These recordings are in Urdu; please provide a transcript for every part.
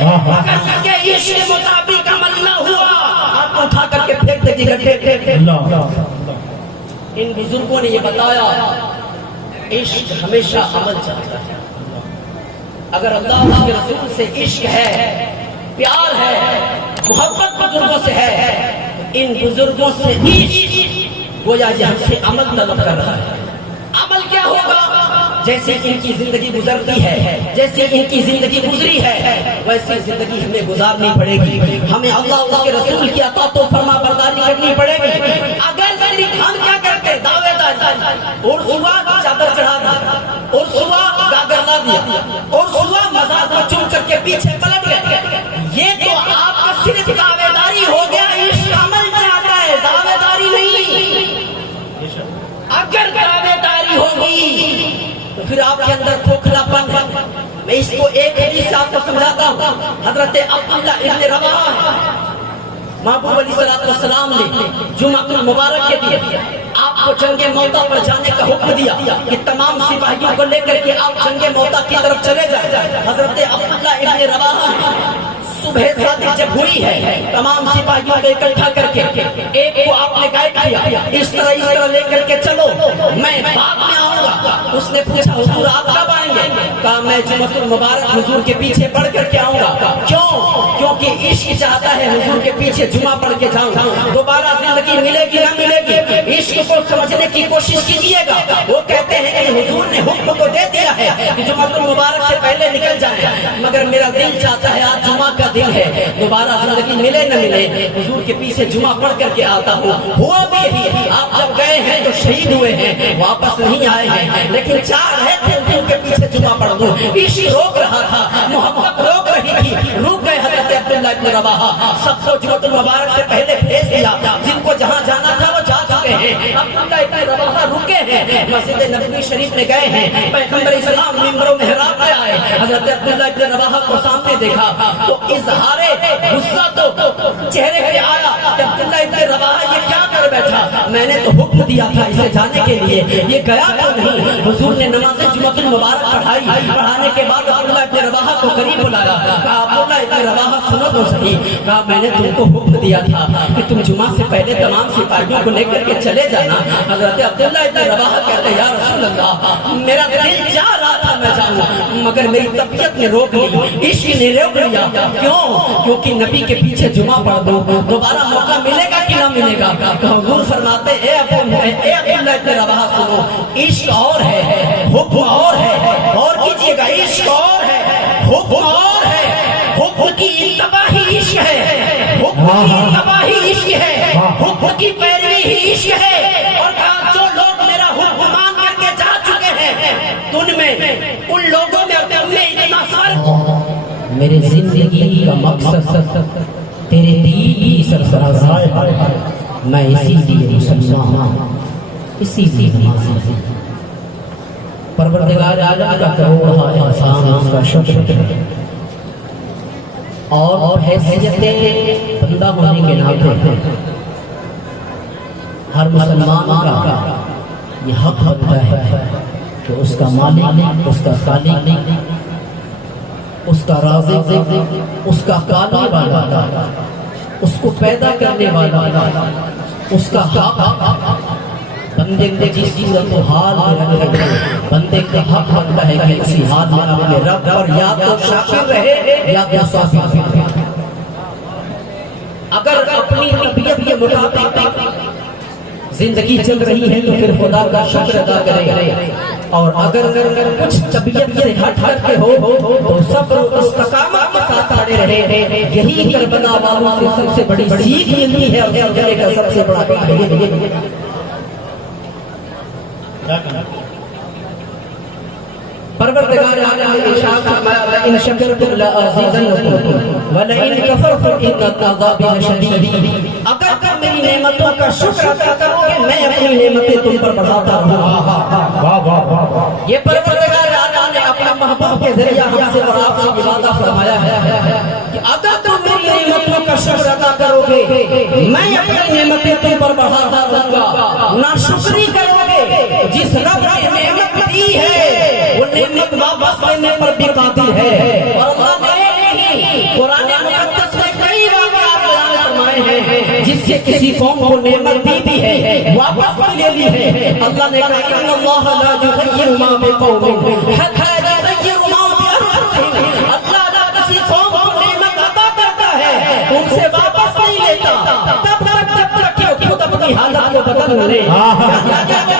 اگر اس کے عشق کے مطابق عمل نہ ہوا آپ کو اٹھا کر کے پھینک دیجیے گڈھے۔ ان بزرگوں نے یہ بتایا عشق ہمیشہ عمل چاہتا ہے۔ اگر اللہ اس کے رسول سے عشق ہے، پیار ہے، محبت بزرگوں سے ہے، ان بزرگوں سے عشق گویا یہ ہم سے عمل طلب کر رہا ہے۔ عمل کیا ہوگا؟ جیسے ان کی زندگی گزرتی ہے، جیسے ان کی زندگی گزری ہے، ویسے زندگی ہمیں گزارنی پڑے گی۔ ہمیں اللہ اس کے رسول کی اطاعت و فرما برداری کرنی پڑے گی۔ اگر صرف ہم کیا کرتے دعوے دار اور صبح چادر چڑھا دیا اور صبح گاگر لا دیا اور صبح مزار کو چوم کر کے پیچھے پلٹ گئے، یہ تو آپ کا صرف دعوے داری ہو گیا۔ عشق عمل چاہتا ہے، دعوے داری نہیں۔ اگر دعوے داری ہوگی تو پھر آپ کے اندر کھوکھلا پن ہے۔ میں اس کو ایک حدیث سے آپ کو سمجھاتا ہوں۔ حضرت عبداللہ ابن رواحہ محبوب علیہ السلام نے جمعۃ المبارک کے دن آپ کو جنگ موتا پر جانے کا حکم دیا کہ تمام سپاہیوں کو لے کر کے آپ جنگ موتا کی طرف چلے جائیں۔ حضرت عبداللہ ابن رواحہ صبح صادق جب ہوئی ہے تمام سپاہیوں کو اکٹھا کر کے ایک کو آپ نے گائیڈ کیا، اس طرح لے کر کے چلو، میں بعد میں آؤں گا۔ اس نے پوچھا حضور آپ کب آئیں گے؟ کہا میں جمعۃ المبارک حضور کے پیچھے پڑھ کر کے آؤں گا۔ کیوں؟ کیونکہ عشق چاہتا ہے حضور کے پیچھے جمعہ پڑھ کے جاؤں۔ دوبارہ زندگی ملے گی نہ ملے گی، عشق کو سمجھنے کی کوشش کیجیے گا۔ وہ کہتے ہیں کہ حضور نے حکم تو دے دیا ہے کہ جمعۃ المبارک سے پہلے نکل جائیں، مگر میرا دل چاہتا ہے آج جمعہ کا دن ہے، دوبارہ زندگی ملے نہ ملے حضور کے پیچھے جمعہ پڑھ کر کے آتا ہوں۔ ہوا بھی یہی، آپ جب گئے ہیں تو شہید ہوئے ہیں، واپس نہیں آئے ہیں، لیکن چاہ رہے تھے حضور کے پیچھے جمعہ پڑھ دوں۔ عشق روک رہا تھا، محبت روک رہی تھی، رک گئے حضرت عبداللہ ابن رواحہ۔ سب کو جمعۃ المبارک سے پہلے بھیج دیا، جن کو جہاں جانا تھا وہ جا چکے ہیں۔ عبداللہ ابن رواحہ رکے ہیں، مسجد نبوی شریف میں گئے ہیں، پیغمبر اسلام ممبر و محراب میں آئے، حضرت عبداللہ ابن رواحہ کو سامنے دیکھا تو اظہار غصہ تو چہرے پہ آیا کہ عبداللہ ابن رواحہ یہ کیا کر بیٹھا؟ میں نے تو حکم دیا تھا اسے جانے کے لیے، یہ گیا تو نہیں۔ حضور نے نماز جمعۃ المبارک پڑھائی، پڑھانے کے بعد عبداللہ ابن رواحہ کو قریب بلایا، کہا عبداللہ ابن رواحہ سنو تو صحیح، کہا میں نے تم کو حکم دیا تھا کہ تم جمعہ سے پہلے تمام سپاہیوں کو لے کر کے چلے جانا۔ حضرت عبداللہ ابن رواحہ کہتے یا رسول اللہ میرا دل چاہ رہا تھا میں جاؤں، مگر میری طبیعت نے روک لی، عشق نے روک لیا۔ کیوں؟ کیونکہ نبی کے پیچھے جمعہ پڑھ دو، دوبارہ موقع ملے گا کہ نہ ملے گا؟ تو حضور فرماتے اے عبداللہ ابن رواحہ سنو، عشق اور ہے، حکم اور ہے، اور کیجئے گا، عشق اور ہے، حکم اور ہے۔ حکم کی اتباعی عشق ہے، حکم کی اتباعی عشق ہے، حکم کی پیروی ہی عشق ہے۔ اور کہا جو لوگ میرا حکم مان کر کے جا چکے ہیں ان میں ان لوگوں میں اور تم میں اتنا فرق، میرے زندگی کا مقصد تیرے دین کی سرفراز ہے، میں اسی لیے مسلمان ہوں، اسی لیے نمازی ہوں۔ پروردگار عالم کا کروڑا احسان اس کا شکر ہے، اور حیثیت بندہ ہونے کے ناطے ہر مسلمان کا یہ حق بنتا ہے کہ اس کا مالک، اس کا خالق، اس کا رازق، اس کا قادر والا، اس کو پیدا کرنے والا، اس کا حق بندے کو جس صورت و حال میں رکھے، بندے کا حق بنتا ہے کہ اسی حال میں اپنے رب پر یا تو شاکر رہے یا تو صابر رہے۔ اگر اپنی طبیعت کے مطابق زندگی چل رہی ہے تو پھر خدا کا شکر ادا کرے، اور اگر کچھ طبیعت سے ہٹ کر کے ہو تو صبر و استقامت کے ساتھ آڑے رہے۔ یہی کربلا والوں سے سب سے بڑی سیکھ ملتی ہے، اور سمجھنے کا سب سے بڑا پروردگار عالم نے ارشاد فرمایا لئن شکرتم لازیدنکم ولئن کفرتم ان عذابی لشدید۔ اگر تم میری نعمتوں کا شکر ادا کرو گے میں اپنی نعمتیں تم پر بڑھاتا ہوں۔ یہ پروردگار عالم نے اپنا محبوب کے ذریعہ ہم سے اور آپ سے یہ وعدہ فرمایا ہے کہ اگر تم میری نعمتوں کا شکر ادا کرو گے میں اپنی نعمتیں تم پر بڑھاتا رہوں گا۔ ناشکری کرو گے جس رب نے نعمت دی ہے وہ نعمت واپس لینے پر بھی قادر ہے، اور اللہ نے سے کسی قوم کو نعمت دی بھی ہے واپس بھی لے لی ہے. اللہ نے کہا ان اللہ لا یغیر ما بقوم حتی یغیروا ما بانفسہم. اللہ کسی قوم کو نعمت عطا کرتا ہے ان سے واپس نہیں لیتا تب تک جب تک کہ خود اپنی حالت کو بدل لے.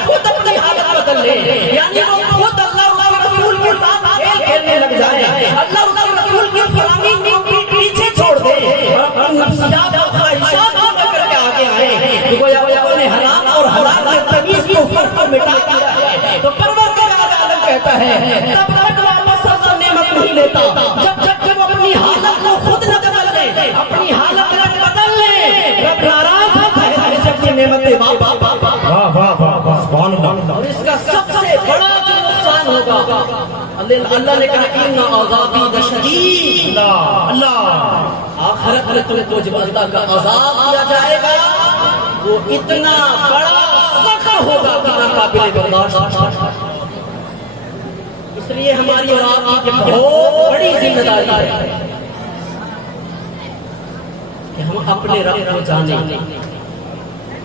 خود اپنی حالت بدل لے یعنی وہ خود اللہ رسول کے ساتھ کھیل کھیلنے لگ جائے. اللہ رسول کی غلامی کو پیچھے چھوڑ دے اور اپنی نفسیات اور خواہشات کو لے کر کے آگے آئے. تو گویا وہ نے حرام اور حلال کے تمیز کو فرق کو مٹا دیا ہے. تو پروردگار عالم کہتا ہے تب تک واپس اللہ نعمت نہیں لیتا جب تک کہ وہ اپنی حالت کو خود نہ بدل لے. اپنی حالت نہ بدل لے رب ناراض ہوتا ہے جب اپنی نعمتیں واپس. اور اس کا سب سے بڑا جو نقصان ہوگا اللہ نے کہا ان عذابی لشدید. اللہ آخرت میں تم کو جب اللہ کا عذاب دیا جائے گا وہ اتنا بڑا سخت ہوگا کہ ناقابل برداشت. اس لیے ہماری اور آپ کی بہت بڑی ذمہ داری ہے کہ ہم اپنے رب کو جانیں,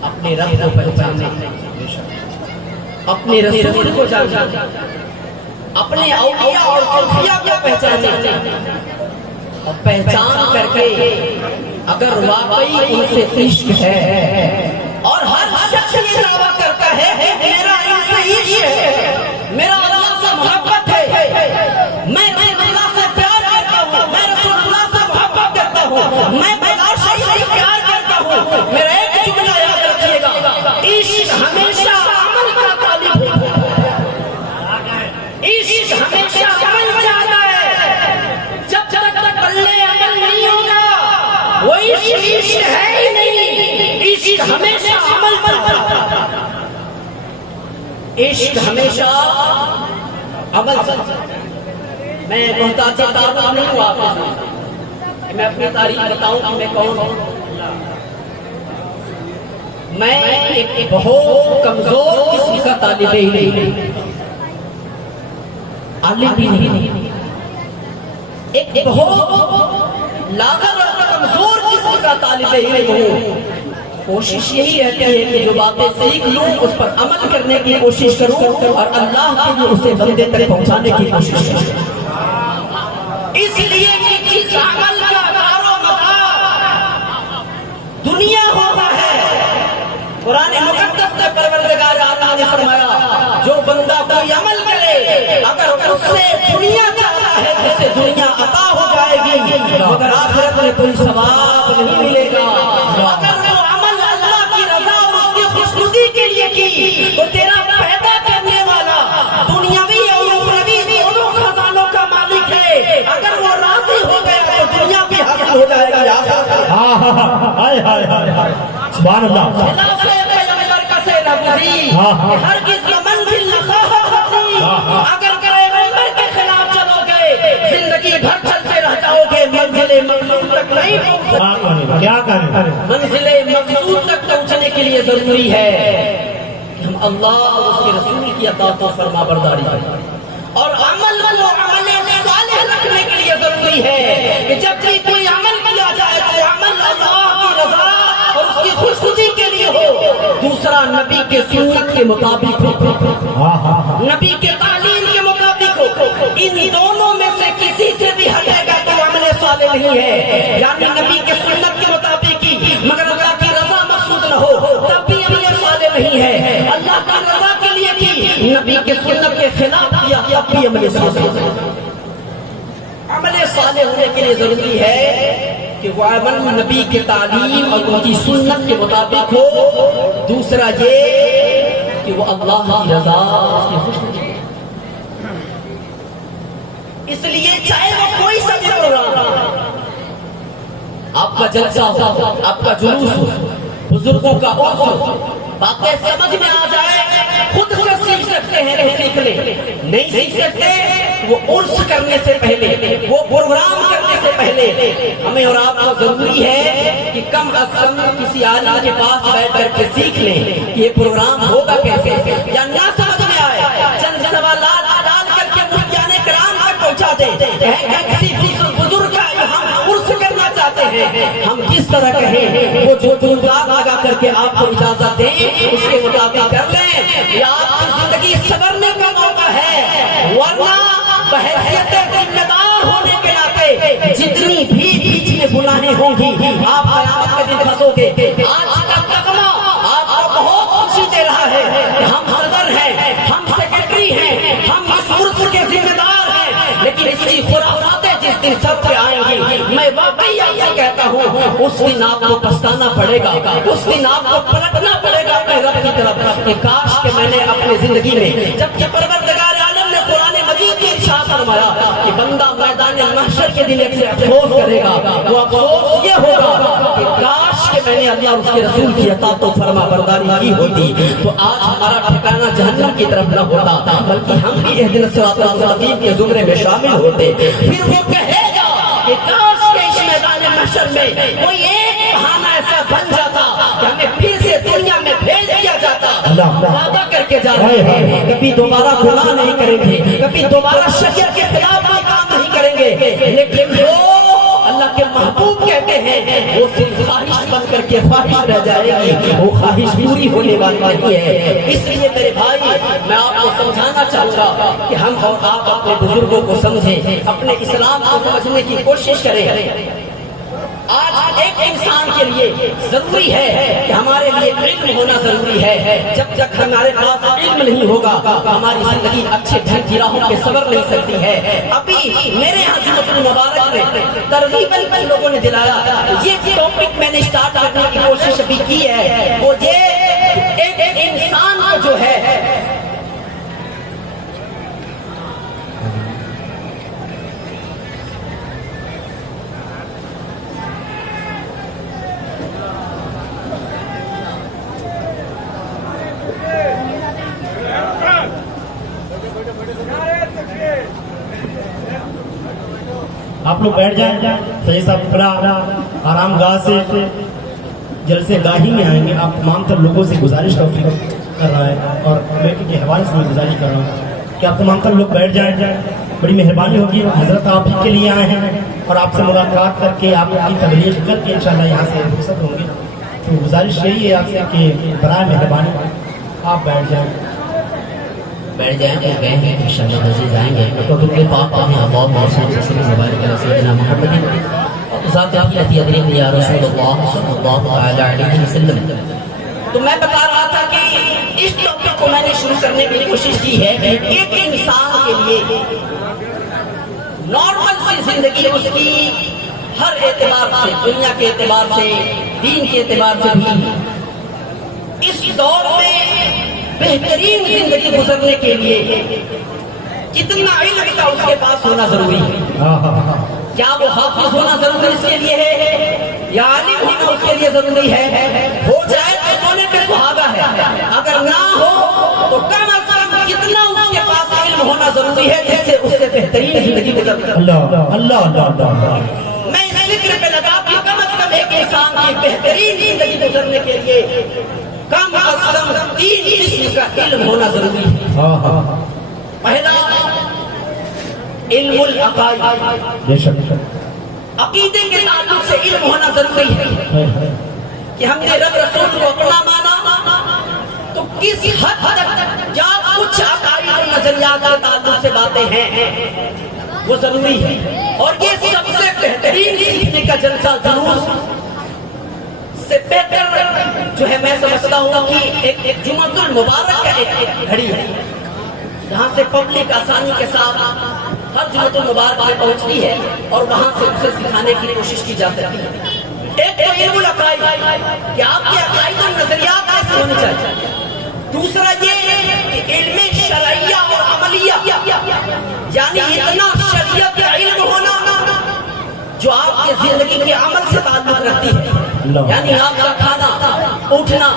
اپنے رب کو پہچانیں, اپنے رسول کو جانیں, اپنے اولیاء اور صوفیاء کو پہچانیں اور پہچان کر کے اگر واقعی ان سے عشق ہے اور ہر شخص یہ دعویٰ کرتا ہے میرا ان سے عشق ہے, میرا اللہ سے محبت ہے, میں اللہ سے پیار کرتا ہوں, میں رسول اللہ سے محبت کرتا ہوں, میں بلا شریف سے پیار کرتا ہوں. میرا ایک جملہ یاد رکھیے گا عشق ہمیشہ عمل کا طالب ہوتا ہے. عشق ہمیشہ عمل چاہتا ہے. جب تک پلے عمل نہیں ہوگا وہ عشق ہے ہی نہیں. عشق ہمیشہ عمل چاہتا ہے. عشق ہمیشہ عمل چاہتا ہے. میں بہت اچھا تعارف نہیں ہوا آپ سے, میں اپنی تاریخ بتاؤں کہ میں کون ہوں. میں ایک بہت کمزور قسم کا طالب علم, عالم بھی نہیں, ایک بہت لاغر اور کمزور قسم کا طالب علم ہوں. کوشش یہی رہتی ہے کہ جو باتیں سیکھ لوں اس پر عمل کرنے کی کوشش کروں اور اللہ کے لیے اسے بندے تک پہنچانے کی کوشش کروں. اس لیے کہ جس عمل کا دار و مدار دنیا ہوتا ہے, قرآن مقدس میں پروردگار عالم نے فرمایا جو بندہ کوئی عمل کرے اگر اس سے دنیا چاہتا ہے تو اسے دنیا عطا ہو جائے گی مگر آخرت میں کوئی ثواب نہیں ملے گا. اگر وہ عمل اللہ کی رضا اور اس کی خوشنودی کے لیے کی تو تیرا پیدا کرنے والا دنیاوی اور اخروی دونوں خزانوں کا مالک ہے. اگر وہ راضی ہو گیا تو دنیا بھی حاصل ہو جائے گی. سبحان اللہ. ہرگز منزل نہ اگر پیغمبر کے خلاف چلو گے زندگی بھر چلتے رہ جاؤ گے منزل مقصود تک نہیں پہنچ. کیا کریں منزل مقصود تک پہنچنے کے لیے ضروری ہے کہ ہم اللہ اور اس کے رسول کی اطاعت و فرما برداری کریں اور عمل کو عمل صالح رکھنے کے لیے ضروری ہے کہ جب بھی کوئی عمل کیا جائے تو عمل اللہ کی رضا اور اس کی خوشنودی کے لیے ہو. دوسرا نبی کے سنت کے مطابق ہو, نبی کے تعلیم کے مطابق ہو. ان دونوں میں سے کسی سے بھی ہٹے گا تو عمل صالح نہیں ہے. یعنی نبی کے سنت کے مطابق کی مگر اللہ کی رضا مقصود نہ ہو تب بھی عمل صالح نہیں ہے. اللہ کی رضا کے لیے کی نبی کے سنت کے خلاف کیا تب بھی عمل صالح نہیں. عمل صالح ہونے کے لیے ضروری ہے کہ وہ عمل نبی کے تعلیم اور ان کی سنت کے مطابق ہو. دوسرا یہ کہ وہ اللہ کی رضا اس کی خوشنودی. اس لیے چاہے وہ کوئی سا بھی پروگرام, آپ کا جلسہ ہو, آپ کا جلوس ہو, بزرگوں کا عرس ہو, باتیں سمجھ میں آ جائے خود سے سیکھ سکتے ہیں تو سیکھ لیں, نہیں سیکھ سکتے وہ عرس کرنے سے پہلے وہ پروگرام کرنے سے پہلے ہمیں اور آپ کو ضروری ہے کہ کم از کم کسی عالم کے پاس بیٹھ کر کے سیکھ لیں کہ یہ پروگرام ہوگا کیسے. یا نہ سمجھ میں آئے چند سوالات ڈال کر کے مفتیان کرام تک پہنچا دیں کہ کسی بزرگ کا ہم عرس کرنا چاہتے ہیں, ہم کس طرح طرح کہیں، وہ جو داغ لگا کر کے آپ کو اجازت دیں اس کے مطابق کر لیں، یا آپ کی زندگی سنورنے کا موقع ہے، ورنہ بحیثیت ذمہ دار ہونے کے ناطے جتنی بھی بیچ میں گناہیں ہوں گی آپ قیامت کے دن پھنسو گے۔ آج کا تغمہ آپ کو بہت خوشی دے رہا ہے کہ ہم صدر ہیں، ہم سیکرٹری ہیں، ہم اس ملک کے ذمہ دار ہیں، لیکن اس کی خرافاتیں جس دن سب پہ آئیں گی، میں واقعی آپ سے کہتا ہوں اس دن آپ کو پچھتانا پڑے گا، اس دن آپ کو پلٹنا پڑے گا اپنے رب کی طرف کہ کاش کہ میں نے اپنی زندگی میں، جبکہ پروردگار عالم نے قرآن مجید میں ارشاد فرمایا کہ بندہ میدان محشر کے دن ایک سے افسوس کرے گا، وہ افسوس یہ ہوگا کہ کاش کہ میں نے اللہ اور اس کے رسول کی اطاعت و فرما برداری کی ہوتی تو آج ہمارا ٹھکانہ جہنم کی طرف نہ ہوتا، بلکہ ہم بھی اہدنا الصراط المستقیم کے زمرے میں شامل ہوتے۔ پھر وہ کہے گا کہ کاش کہ اس میدان محشر میں کوئی ایک بہانہ ایسا بن جاتا کہ ہمیں پھر سے دنیا میں بھیج دیا جاتا، وعدہ کر کے جا رہے ہیں کبھی دوبارہ گناہ نہیں کریں گے، کبھی دوبارہ شریعت کے خلاف کوئی کام نہیں کریں گے، لیکن وہ اللہ کے محبوب کہتے ہیں وہ صرف خواہش بن کر کے خواہش رہ جائے گی، وہ خواہش پوری ہونے والی نہیں ہے۔ اس لیے میرے بھائی میں آپ کو سمجھانا چاہوں گا کہ ہم اور آپ اپنے بزرگوں کو سمجھیں، اپنے اسلام کو سمجھنے کی کوشش کریں۔ آج ایک انسان کے لیے ضروری ہے کہ ہمارے لیے علم ہونا ضروری ہے، جب تک ہمارے پاس علم نہیں ہوگا ہماری زندگی اچھے ڈھنگ کی راہوں پہ سنور نہیں سکتی ہے۔ ابھی میرے یہاں جمعۃ المبارک میں ترغیباً کچھ لوگوں نے دلایا، یہ ٹاپک میں نے اسٹارٹ کرنے کی کوشش ابھی کی ہے، وہ یہ ایک انسان کو جو ہے آپ لوگ بیٹھ جائیں، سید صاحب اپنا آرام گاہ سے جلسے گاہی میں آئیں گے۔ آپ تمام تر لوگوں سے گزارش کر رہا ہے اور کمیٹی کے حوالے سے میں گزارش کر رہا ہوں کہ آپ تمام تر لوگ بیٹھ جائیں، بڑی مہربانی ہوگی۔ حضرت آپ ہی کے لیے آئے ہیں اور آپ سے ملاقات کر کے آپ کی تبلیغ کر کے انشاءاللہ یہاں سے رخصت ہوں گے، تو گزارش یہی ہے آپ سے کہ برائے مہربانی آپ بیٹھ جائیں۔ بیٹھ جائیں تو گئے ہیں انشاءاللہ عزیز آئیں گے تو دل پاک پاہیں اللہم صلی وسلم مبارک علی سیدنا محمد اور ذات آپ کی عطیہ دین یا رسول اللہ صلی اللہ علیہ وسلم۔ تو میں بتا رہا تھا کہ اس ٹاپک کو میں نے شروع کرنے کی کوشش کی ہے کہ ایک انسان کے لیے نارمل سی زندگی اس کی ہر اعتبار سے، دنیا کے اعتبار سے، دین کے اعتبار سے بھی اس دور میں بہترین زندگی گزرنے کے لیے کتنا علم کا اس کے پاس ہونا ضروری ہے۔ کیا وہ حافظ ہونا ضروری اس کے لیے ہے یا عالم ہونا اس کے لیے ضروری ہے؟ ہو جائے تو سونے پہ سہاگا ہے، اگر نہ ہو تو کم از کم کتنا اس کے پاس علم ہونا ضروری ہے جس سے اس سے بہترین زندگی گزر سکے۔ میں اس ذکر پہ لگا کہ کم از کم ایک انسان کی بہترین زندگی گزرنے کے لیے کم از کم 3 قسم کا علم ہونا ضروری ہے۔ پہلا علم العقائد، عقیدے کے تعلق سے علم ہونا ضروری ہے کہ ہم نے رب رسول کو اپنا مانا تو کس حد تک کیا کچھ عقائد اور نظریات کے تعلق سے باتیں ہیں وہ ضروری ہے۔ اور یہ سب سے بہترین سیکھنے کا جلسہ جلوس سے بہتر جو ہے میں سمجھتا ہوں کہ ایک جمعۃ المبارک کا ایک گھڑی ہے جہاں سے پبلک آسانی کے ساتھ ہر جمعۃ المبارک میں پہنچتی ہے اور وہاں سے اسے سکھانے کی کوشش کی جا سکتی ہے۔ ایک علم العقائد کہ آپ کے عقائد اور نظریات کیسے ہونے چاہیے۔ دوسرا یہ کہ علم شرعیہ اور عملیہ، یعنی اتنا شریعت کا علم ہونا جو آپ کی زندگی کے عمل سے تعلق رکھتی ہے، یعنی آپ کا کھانا، اٹھنا،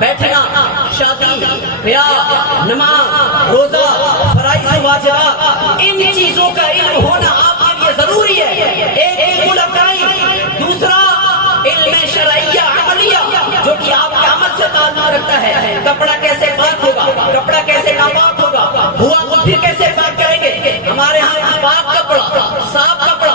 بیٹھنا، شادی، بیاہ، نماز، روزہ، فرائض و واجبات، ان چیزوں کا علم ہونا آپ کے لیے ضروری ہے۔ ایک علم العقائد، دوسرا علم شرعیہ عملیہ جو کہ آپ کے عمل سے تعلق رکھتا ہے۔ کپڑا کیسے پاک ہوگا، کپڑا کیسے ناپاک ہوگا، ہوا تو پھر کیسے پاک کریں گے۔ ہمارے ہاں پاک کپڑا، صاف کپڑا،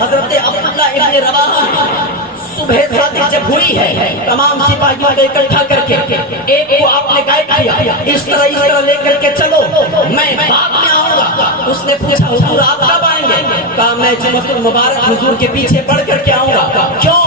حضرت عبداللہ ابن رواحہ صبح صادق جب ہوئی ہے تمام سپاہیوں کو اکٹھا کر کے ایک کو آپ نے گائیڈ کیا, اس طرح لے کر کے چلو, میں بعد میں آؤں گا. اس نے پوچھا حضور آپ کب آئیں گے؟ کہا میں جمعۃ المبارک حضور کے پیچھے پڑھ کر کے آؤں گا. کیوں؟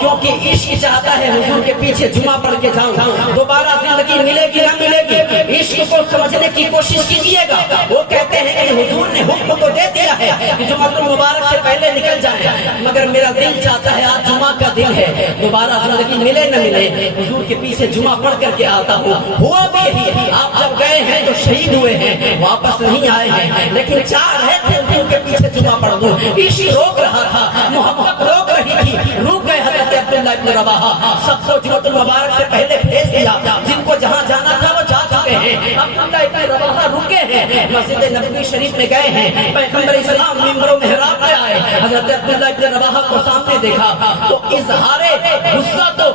کیونکہ عشق چاہتا ہے حضور کے پیچھے جمعہ پڑھ کے جاؤں. دوبارہ زندگی ملے گی نہ ملے گی, عشق کو سمجھنے کی کوشش کیجیے گا. وہ کہتے ہیں کہ حضور نے حکم تو دے دیا ہے کہ جمعۃ المبارک سے پہلے نکل جائیں, مگر میرا دل چاہتا ہے آج جمعہ کا دن ہے, دوبارہ زندگی ملے نہ ملے حضور کے پیچھے جمعہ پڑھ کر کے آتا ہوں. ہوا بھی یہی, آپ جب گئے ہیں تو شہید ہوئے ہیں, واپس نہیں آئے ہیں, لیکن چاہ رہے تھے حضور کے پیچھے جمعہ پڑھ دوں. عشق روک رہا تھا, محبت روک رہی تھی, رک گئے حضرت عبداللہ ابن رواحہ. سب کو جمعۃ المبارک سے پہلے بھیج دیا, جن کو جہاں جانا تھا وہ جا چکے ہیں. عبداللہ ابن رواحہ رکے ہیں, مسجد نبوی شریف میں گئے ہیں. پیغمبر اسلام منبر و محراب میں آئے, حضرت عبداللہ ابن رواحہ کو سامنے دیکھا تو اظہار غصہ تو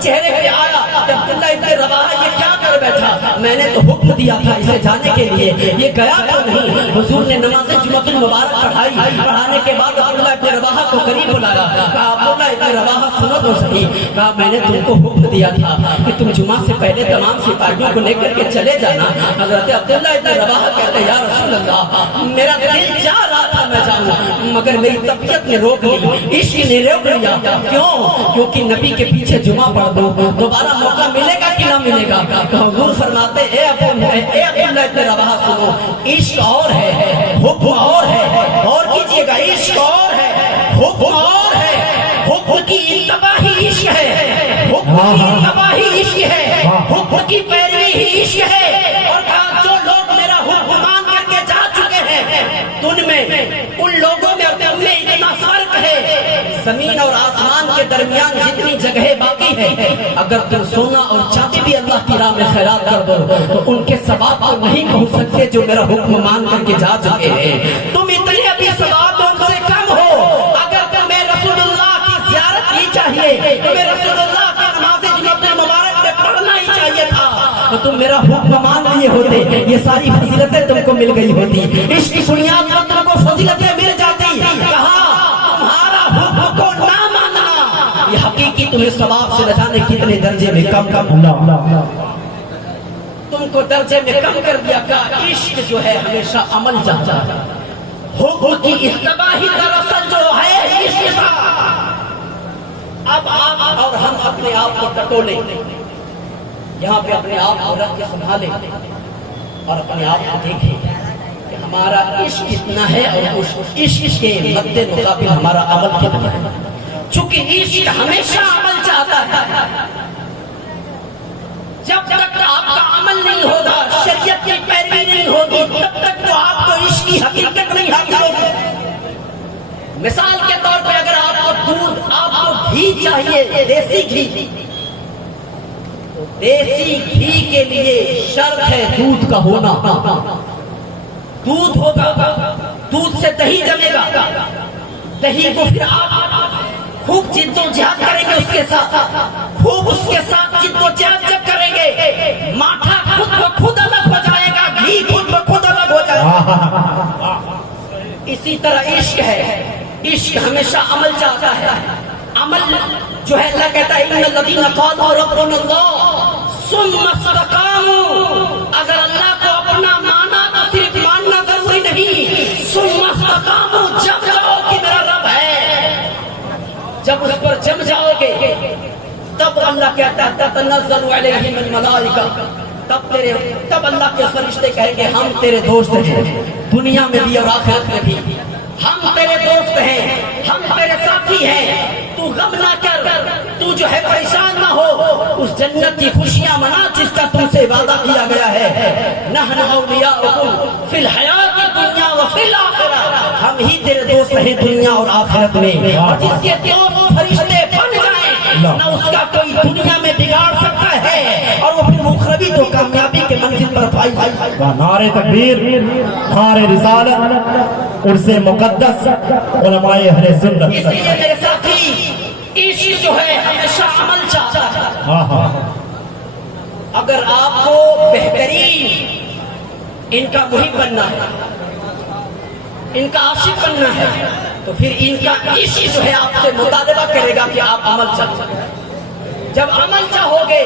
چہرے پہ آیا. عبداللہ ابن رواحہ یہ کیا کر بیٹھا؟ میں نے تو حکم دیا تھا اسے جانے کے لیے, یہ گیا تو نہیں. حضور نے نماز جمعۃ المبارک پڑھائی, پڑھانے کے بعد عبداللہ ابن رواحہ کو قریب بلایا. کہا عبداللہ ابن رواحہ سنو تو صحیح. کہا میں نے تم کو حکم دیا تھا کہ تم جمعہ سے پہلے تمام سپاہیوں کو لے کر کے چلے جانا. حضرت عبداللہ ابن رواحہ کہتے یا رسول اللہ میرا دل چاہ رہا تھا میں جاؤں, مگر میری طبیعت نے روک لی, عشق نے روک لیا. کیوں؟ کیونکہ نبی کے پیچھے جمعہ پڑھ دو, دوبارہ موقع ملے گا کہ نہ ملے گا. حضور فرماتے اے عبداللہ ابن رواحہ سنو, عشق اور ہے, حکم اور ہے. اور کیجئے گا, عشق اور ہے, حکم اور ہے. حکم کی اتباع ہی عشق ہے, حکم کی اتباع ہی عشق ہے, حکم کی پیروی ہی عشق ہے. اور کہا جو لوگ میرا حکم مان کر کے جا چکے ہیں ان میں ان لوگوں میں اور تم میں اتنا فرق ہے, زمین اور آسمان کے درمیان جتنی جگہ باقی ہے, اگر تم سونا اور چاندی بھی اللہ کی راہ میں خیرات کر دو تو ان کے ثواب پر نہیں پہنچ سکتے جو میرا حکم مان کر کے جا چکے ہیں. تم اتنے ابھی ثواب ان سے کم ہو. اگر تمہیں رسول اللہ کی زیارت ہی چاہیے, تمہیں رسول اللہ کی نماز جمعۃ المبارک میں پڑھنا ہی چاہیے تھا, تو تم میرا حکم مان لیے ہوتے, یہ ساری فضیلتیں تم کو مل گئی ہوتی. اس کی بنیاد پر تم کو فضیلتیں مل جاتی. کہا تمہارا حکم کو نہ ماننا یہ حقیقی تمہیں ثواب سے بچانے کتنے درجے میں کم تم کو درجے میں کم کر دیا. کا عشق جو ہے ہمیشہ عمل چاہتا ہے, حکم کی اتباع ہی دراصل جو ہے عشق کا. اب آپ اور ہم اپنے آپ کو ٹٹولیں, یہاں پہ اپنے آپ کو رکھ کے سنبھالیں اور اپنے آپ کو دیکھیں کہ ہمارا عشق کتنا ہے اور اس عشق کے مد مقابل ہمارا عمل کتنا ہے. چونکہ عشق ہمیشہ عمل چاہتا ہے. جب تک آپ کا عمل نہیں ہوگا, شریعت کی پیروی نہیں ہوگی, تب تک تو آپ کو عشق کی حقیقت نہیں حاصل ہوگی. مثال کے طور پہ اگر آپ کو دودھ, آپ کو گھی چاہیے, دیسی گھی, دیسی گھی کے لیے شرط ہے دودھ کا ہونا. دودھ ہوگا, دودھ سے دہی جمے گا, دہی کو پھر آپ خوب جد و جہاد کریں گے, اس کے ساتھ خوب اس کے ساتھ جد و جہاد جب کریں گے, ماٹھا خود بخود الگ ہو جائے گا, گھی خود بخود الگ ہو جائے گا. اسی طرح عشق ہے, عشق ہمیشہ عمل چاہتا ہے. عمل جو ہے اللہ کہتا ہے ان الذین قالوا ربنا اللہ ثم استقاموا, اگر اللہ کو اپنا مانا تو صرف ماننا ضروری نہیں, ثم استقاموا, جب جاؤ کہ میرا رب ہے, جب اس پر جم جاؤ گے تب اللہ کہتا ہے تتنزل علیہم الملائکہ, تب اللہ کے فرشتے کہیں گے ہم تیرے دوست ہیں, دنیا میں بھی اور آخرت میں بھی ہم تیرے دوست ہیں, ہم تیرے ساتھی ہیں, تو غم نہ کر, تو جو ہے پریشان نہ ہو, اس جنت کی خوشیاں منا جس کا تم سے وعدہ کیا گیا ہے. نحن اولیاؤکم فی الحیات الدنیا وفی الآخرہ, ہم ہی تیرے دوست ہیں دنیا اور آخرت میں. اور جس کے دوست فرشتے بن جائیں نہ اس کا کوئی دنیا میں بگاڑ سکتا ہے, اور وہ پھر مخربی تو کامیابی کے منزل پر پائی. نعرہ تکبیر, نعرہ رسالت, عرص مقدس, علماء اہل سنت. اس لیے میرے ساتھی عشق جو ہے ہمیشہ عمل چاہتا ہے. اگر آپ کو بہترین ان کا محب بننا ہے, ان کا عاشق بننا ہے تو پھر ان کا عشق جو ہے آپ سے مطالبہ کرے گا کہ آپ عمل چاہو. جب عمل چاہو گے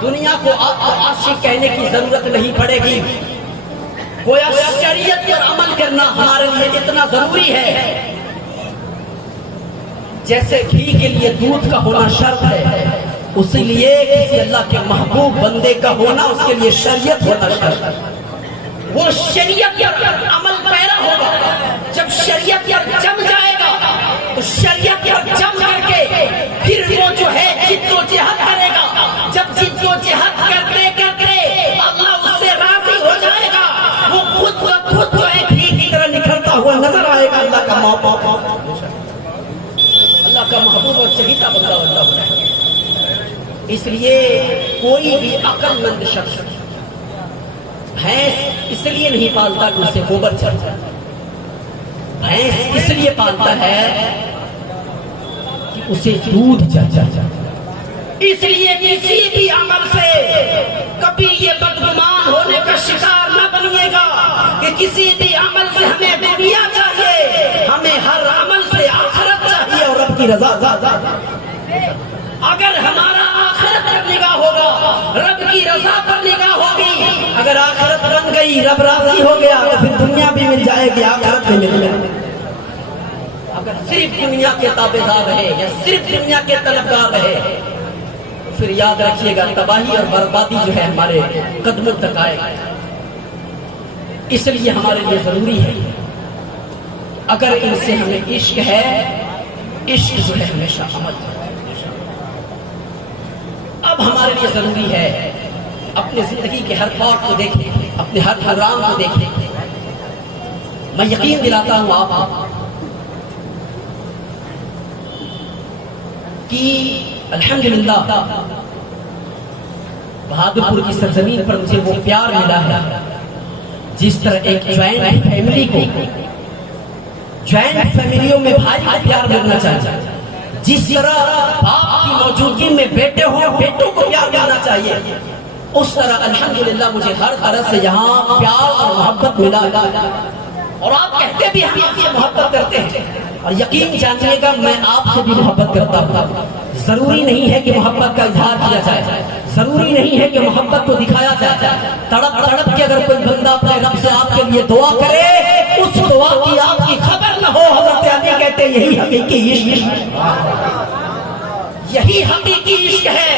دنیا کو آپ کو عاشق کہنے کی ضرورت نہیں پڑے گی. گویا شریعت پر عمل کرنا ہمارے لیے اتنا ضروری ہے جیسے گھی کے لیے دودھ کا ہونا شرط ہے، اسی لیے کسی اللہ کے محبوب بندے کا ہونا اس کے لیے شریعت ہونا شرط ہے. وہ شریعت پر عمل پیرا ہوگا. جب شریعت پر جم جائے گا تو شریعت پر جم کر کے پھر وہ جو ہے جد و جہد کرے گا. جب جد و جہد کرتے کرتے اللہ اس سے راضی ہو جائے گا، وہ خود جو ہے گھی کی طرح نکھرتا ہوا نظر آئے گا. اللہ کا محبوب، اللہ کا محبوب اور چہیتا بندہ بندہ ہو جائے. اس لیے کوئی بھی عقل مند شخص بھینس اس لیے نہیں پالتا کہ اسے گوبر چڑھ جائے. بھینس اس لیے پالتا ہے کہ اسے دودھ چڑھ جائے. اس لیے کسی بھی عمل سے کبھی یہ بدگمان ہونے کا شکار نہ بنیے گا کہ کسی بھی عمل سے ہمیں دنیا چاہیے. ہمیں ہر عمل سے آخرت چاہیے اور رب کی رضا. اگر ہمارا آخرت پر نگاہ ہوگا، رب کی رضا پر نگاہ ہوگی. اگر آخرت بن گئی، رب راضی ہو گیا تو پھر دنیا بھی مل جائے گی، آخرت بھی مل جائے گی. اگر صرف دنیا کے تابعدار رہے یا صرف دنیا کے طلبگار رہے تو پھر یاد رکھیے گا تباہی اور بربادی جو ہے ہمارے قدموں تک آئے گا. اس لیے ہمارے لیے ضروری ہے اگر ان سے ہمیں عشق ہے، عشق جو ہے ہمیشہ عمل. اب ہمارے لیے ضروری ہے اپنے زندگی کے ہر طور کو دیکھیں، اپنے ہر حرام کو دیکھیں. میں یقین دلاتا ہوں آپ کہ الحمدللہ بہادرپور کی سرزمین پر مجھے وہ پیار ملا ہے جس طرح ایک جوائنٹ فیملی کو، جوائنٹ فیملیوں میں بھائی کو پیار ملنا چاہیے، جس طرح باپ کی موجودگی میں بیٹے ہوں بیٹوں کو پیار ملنا چاہیے، اس طرح الحمدللہ مجھے ہر طرح سے یہاں پیار اور محبت ملا. اور آپ کہتے بھی ہم آپ سے محبت کرتے ہیں اور یقین جانیے گا میں آپ سے بھی محبت کرتا ہوں. ضروری نہیں ہے کہ محبت کا اظہار کیا جائے، ضروری نہیں ہے کہ محبت کو دکھایا جائے. تڑپ تڑپ کے اگر کوئی بندہ اپنے رب سے آپ کے لیے دعا کرے، اس دعا کی آپ کی خبر نہ ہو. حضرت علی کہتے ہیں یہی حقیقی عشق، یہی حقیقی عشق ہے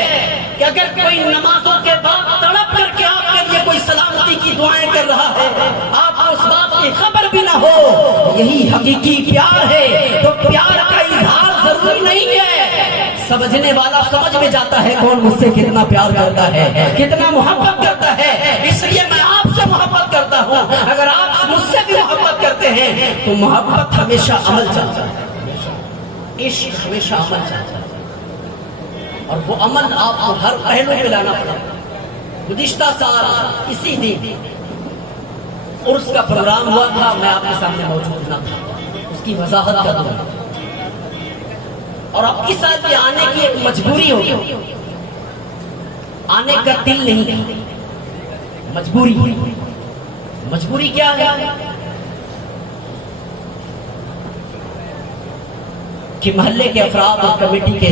کہ اگر کوئی نمازوں کے بعد تڑپ کر کے آپ کے لیے کوئی سلامتی کی دعائیں کر رہا ہے، آپ کو اس بات کی خبر بھی نہ ہو، یہی حقیقی پیار ہے. تو پیار کا اظہار ضروری نہیں ہے، سمجھنے والا سمجھ میں جاتا ہے کون مجھ سے کتنا پیار کرتا ہے، کتنا محبت کرتا ہے. اس لیے میں آپ سے محبت کرتا ہوں. اگر آپ مجھ سے بھی محبت کرتے ہیں تو محبت ہمیشہ عمل چاہتا ہے، عشق ہمیشہ عمل چاہتا ہے، اور وہ عمل آپ کو ہر پہلو پہ لانا پڑا. گزشتہ سال اسی دن عرس کا پروگرام ہوا تھا، میں آپ کے سامنے موجود نہ تھا، اس کی وضاحت کر دوں. اور اب اس سال بھی آنے کی ایک مجبوری ہوگی، آنے کا دل نہیں، مجبوری. مجبوری کیا ہے کہ محلے کے افراد اور کمیٹی کے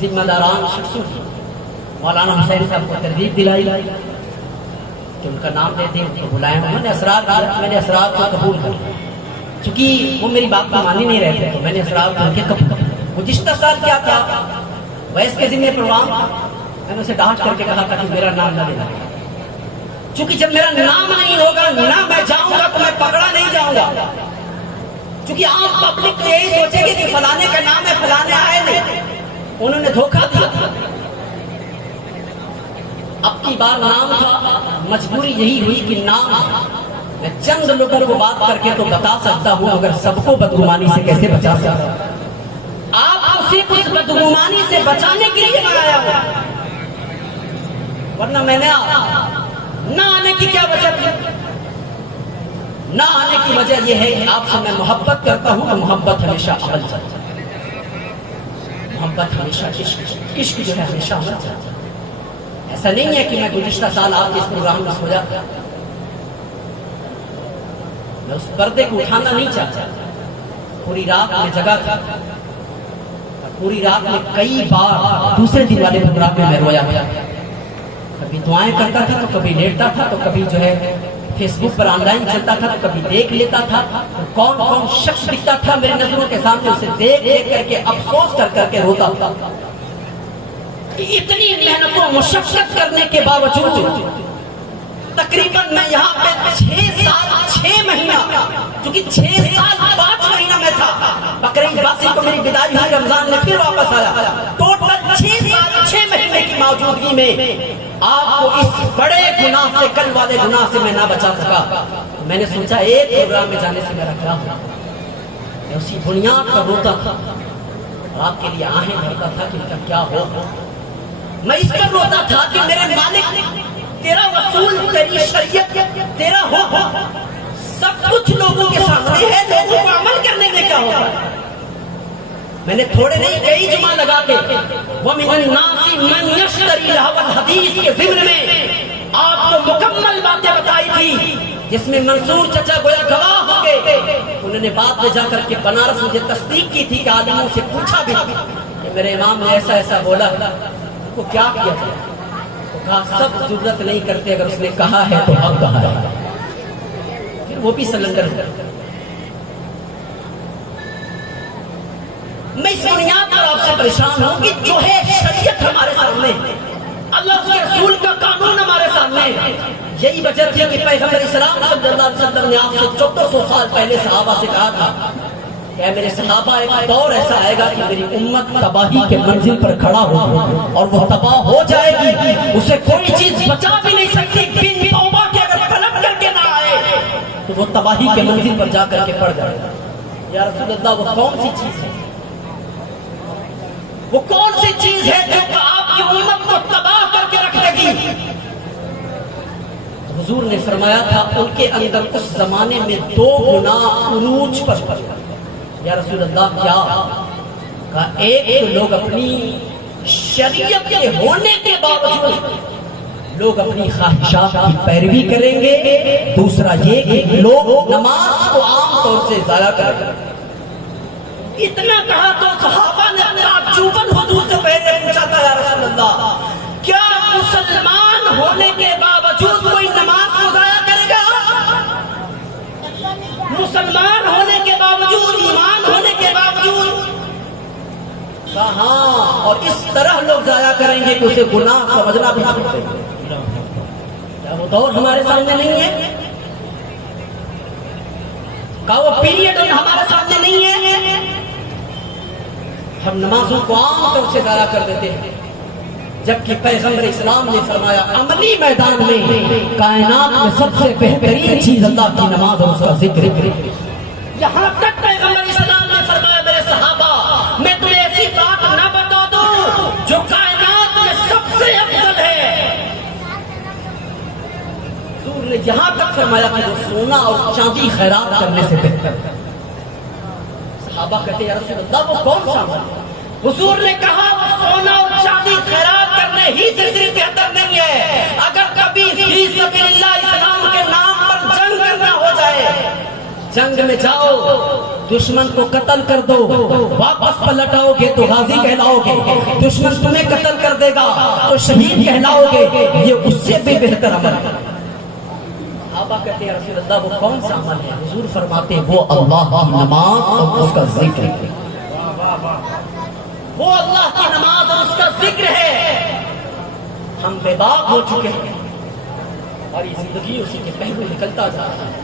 ذمہ داران شخصوں کی مولانا حسین صاحب کو ترغیب دلائی کہ ان کا نام دیتے ہیں، ان کو بلائیں. میں نے اسرار کو قبول کر لیا، چونکہ وہ میری بات کو مانی نہیں رہتے تو میں نے اسرار کو ان کے قبول کر لیا. گزشتہ سال کیا تھا، ویس کے ذمہ پروگرام تھا، میں نے اسے ڈانٹ کر کے کہا تھا کہ میرا نام نہ لینا، چونکہ جب میرا نام نہیں ہوگا نہ میں جاؤں گا تو میں پکڑا نہیں جاؤں گا. چونکہ عام پبلک یہی سوچے گی کہ فلانے کا نام ہے، فلانے آئے نہیں، انہوں نے دھوکہ دیا. اب کی بار نام تھا، مجبوری یہی ہوئی کہ نام میں چند لوگوں کو بات کر کے تو بتا سکتا ہوں، اگر سب کو بدگمانی سے کیسے بچا سکتا ہوں. آپ کو صرف اس بدگمانی سے بچانے کے لیے بنایا ہوا، ورنہ میں نے نہ آنے کی کیا وجہ تھی. نہ آنے کی وجہ یہ ہے کہ آپ سے میں محبت کرتا ہوں اور محبت ہمیشہ عمل چاہتا ہے، محبت ہمیشہ عشق جو ہے ہمیشہ عمل چاہتا ہے. ایسا نہیں ہے کہ میں گزشتہ سال آپ کے اس پروگرام میں سویا تھا، میں اس پردے کو اٹھانا نہیں چاہتا. پوری رات میں جگا تھا, پوری رات میں کئی بار دوسرے دن والے پروگرام میں رویا تھا. کبھی دعائیں کرتا تھا تو کبھی لیٹتا تھا, تو کبھی جو ہے face book per on line چلتا تھا, تو کبھی دیکھ لیتا تھا کون کون شخص دکھتا تھا میرے نظروں کے سامنے, اسے دیکھ دیکھ کر کے افسوس کر کر کے روتا تھا. اتنی محنت و مشقت کرنے کے باوجود تقریباً میں یہاں پہ 6 سال 6 مہینہ, چونکہ 6 سال 5 مہینہ میں تھا. بقرعید باسی کو میری بدائی ہوئی, رمضان میں پھر واپس آیا. ٹوٹل 6 سال 6 مہینے کی موجودگی میں آپ کو اس بڑے گناہ سے, کل والے گناہ سے میں نہ بچا سکا. میں نے سوچا ایک پروگرام میں جانے سے میرا کیا ہوا. میں اسی بنیاد پر روتا تھا, آپ کے لیے آہیں بھرتا تھا کہ ان کا کیا ہو. میں اس پر روتا تھا کہ میرے مالک, تیرا رسول, تیری شریعت, تیرا ہو سب کچھ لوگوں کے سامنے ہے, لوگوں کو عمل کرنے میں کیا ہوگا. میں نے تھوڑے نہیں کئی جمعہ لگا کے وَمِنَ النَّاسِ مَنْ يَشْتَرِي لَهْوَ الْحَدِيثِ کے ضمن میں آپ کو مکمل باتیں بتائی تھی, جس میں منصور چچا گویا گواہ ہو گئے. انہوں نے بات میں جا کر کے بنارس مجھے تصدیق کی تھی کہ عالموں سے پوچھا بھی کہ میرے امام نے ایسا ایسا بولا, کو کیا کیا جائے. کہا سب ضرورت نہیں کرتے, اگر اس نے کہا ہے تو اب کہا ہے, پھر وہ بھی سلنڈر ہے. میں اس بنیاد پر آپ سے پریشان ہوں کہ جو ہے شریعت ہمارے سامنے, اللہ کے رسول کا قانون ہمارے سامنے. یہی وجہ تھی کہ پیغمبر اسلام صلی اللہ علیہ وسلم نے آپ سے 1400 سال پہلے صحابہ سے کہا تھا کہ میرے صحابہ, ایک دور ایسا آئے گا کہ میری امت تباہی کے منزل پر کھڑا ہوگی اور وہ تباہ ہو جائے گی, اسے کوئی چیز بچا بھی نہیں سکتی. بن توبہ کے اگر طلب کر کے نہ آئے تو وہ تباہی کے منزل پر جا کر کے پڑ جائے گا. یا رسول اللہ, وہ کون سی چیز ہے, وہ کون سی چیز ہے جو آپ کی امت کو تباہ کر کے رکھ دے گی. حضور نے فرمایا تھا ان کے اندر اس زمانے میں 2 گناہ عروج پر پڑے. یا رسول اللہ کیا؟ کہا ایک تو لوگ اپنی شریعت کے ہونے کے باوجود لوگ اپنی خواہشات کی پیروی کریں گے, دوسرا یہ کہ لوگ نماز کو عام طور سے ضائع کریں گے. اتنا کہا تو صحابہ نے تعجباً حضور سے پہلے پوچھا تھا, یا رسول اللہ کیا مسلمان ہونے کے باوجود کوئی نماز کو ضائع کرے گا؟ مسلمان ہونے کے باوجود, ایمان ہونے کے باوجود. کہا ہاں, اور اس طرح لوگ ضائع کریں گے کہ اسے گناہ سمجھنا بھی چھوڑ دیں گے. کیا وہ دور ہمارے سامنے نہیں ہے؟ کہا وہ پیریڈ ہمارے سامنے نہیں ہے؟ ہم نمازوں کو عام طور سے ضائع کر دیتے ہیں, جبکہ پیغمبر اسلام نے فرمایا عملی میدان میں کائنات میں سب سے بہترین چیز اللہ کی نماز اور اس کا ذکر. یہاں تک پیغمبر اسلام نے فرمایا میرے صحابہ میں تمہیں ایسی بات نہ بتا دوں جو کائنات میں سب سے افضل ہے. حضور نے یہاں تک فرمایا کہ وہ سونا اور چاندی خیرات کرنے سے بہتر ہے. صحابہ کہتے یا رسول اللہ وہ کون سا عمل ہے؟ حضور نے کہا وہ سونا اور چاندی خیرات کرنے ہی سے صرف بہتر نہیں ہے, اگر کبھی فی سبیل اللہ اسلام کے نام پر جنگ کرنا ہو جائے, جنگ میں جاؤ, دشمن کو قتل کر دو, واپس پلٹ آؤ گے تو غازی کہلاؤ گے, دشمن تمہیں قتل کر دے گا تو شہید کہلاؤ گے, یہ اس سے بھی بہتر عمل ہے. صحابہ کہتے ہیں رسول اللہ وہ کون سا عمل ہے؟ حضور فرماتے ہیں وہ اللہ کی نماز اور اس کا ذکر ہے. وہ اللہ کی نماز اور اس کا ذکر ہے. ہم بے باک ہو چکے ہیں اور یہ زندگی اسی کے پہلو نکلتا جا رہا ہے.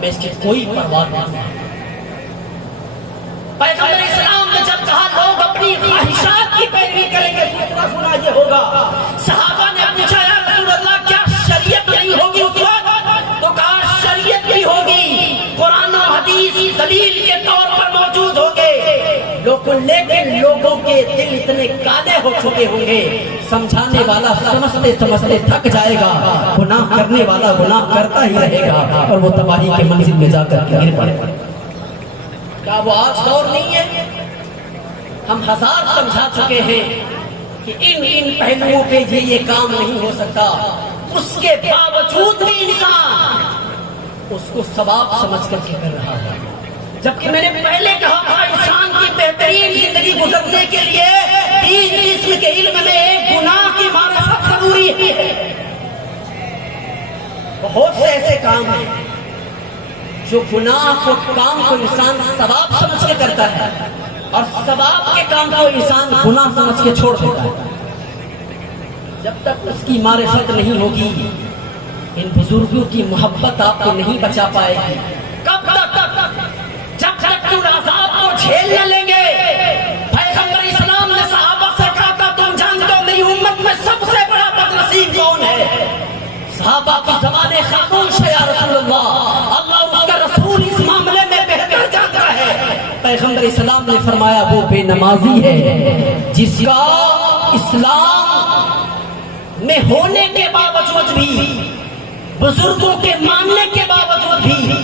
میں اس کی کوئی پرواہ نہیں. پیغمبر اسلام نے جب کہا لوگ اپنی خواہشات کی پیروی کریں گے دوسرا گناہ یہ ہوگا. صحابہ نے پوچھا یا رسول اللہ کیا شریعت نہیں ہوگی اس وقت؟ تو کہا شریعت بھی ہوگی, قرآن و حدیث دلیل کے طور پر موجود ہوگے, لیکن لوگوں کے دل اتنے کالے ہو چکے ہوں گے, سمجھانے والا سمجھتے سمجھتے تھک جائے گا, گناہ کرنے والا گناہ کرتا ہی رہے گا اور وہ تباہی کے منزل میں جا کر کے گر پڑے گا. کیا وہ آج دور نہیں ہے؟ ہم ہزار سمجھا چکے ہیں کہ ان پہلوؤں پہ یہ کام نہیں ہو سکتا, اس کے باوجود بھی انسان اس کو ثواب سمجھ کر کے کر رہا ہے، جبکہ میں نے پہلے کہا تھا انسان کی بہترین زندگی گزرنے کے لیے 3 قسم کے علم میں ایک گناہ کی معرفت ضروری ہے۔ بہت سے ایسے کام ہیں جو گناہ کو کام کو انسان ثواب سمجھ کے کرتا ہے اور ثواب کے کام کو انسان گناہ سمجھ کے چھوڑ دیتا ہے۔ جب تک اس کی معرفت نہیں ہوگی ان بزرگوں کی محبت آپ کو نہیں بچا پائے گی۔ کب تک؟ جب تک تم عذاب کو جھیل نہ لیں گے۔ پیغمبر اسلام نے صحابہ سے کہا تھا تم جانتے ہو میری امت میں سب سے بڑا بدنصیب کون ہے؟ صحابہ کی زبانیں خاموش ہے، یا رسول اللہ، اللہ اور اس کا رسول اس معاملے میں بہتر جانتا ہے۔ پیغمبر اسلام نے فرمایا وہ بے نمازی ہے جس کا اسلام میں ہونے کے باوجود بھی، بزرگوں کے ماننے کے باوجود بھی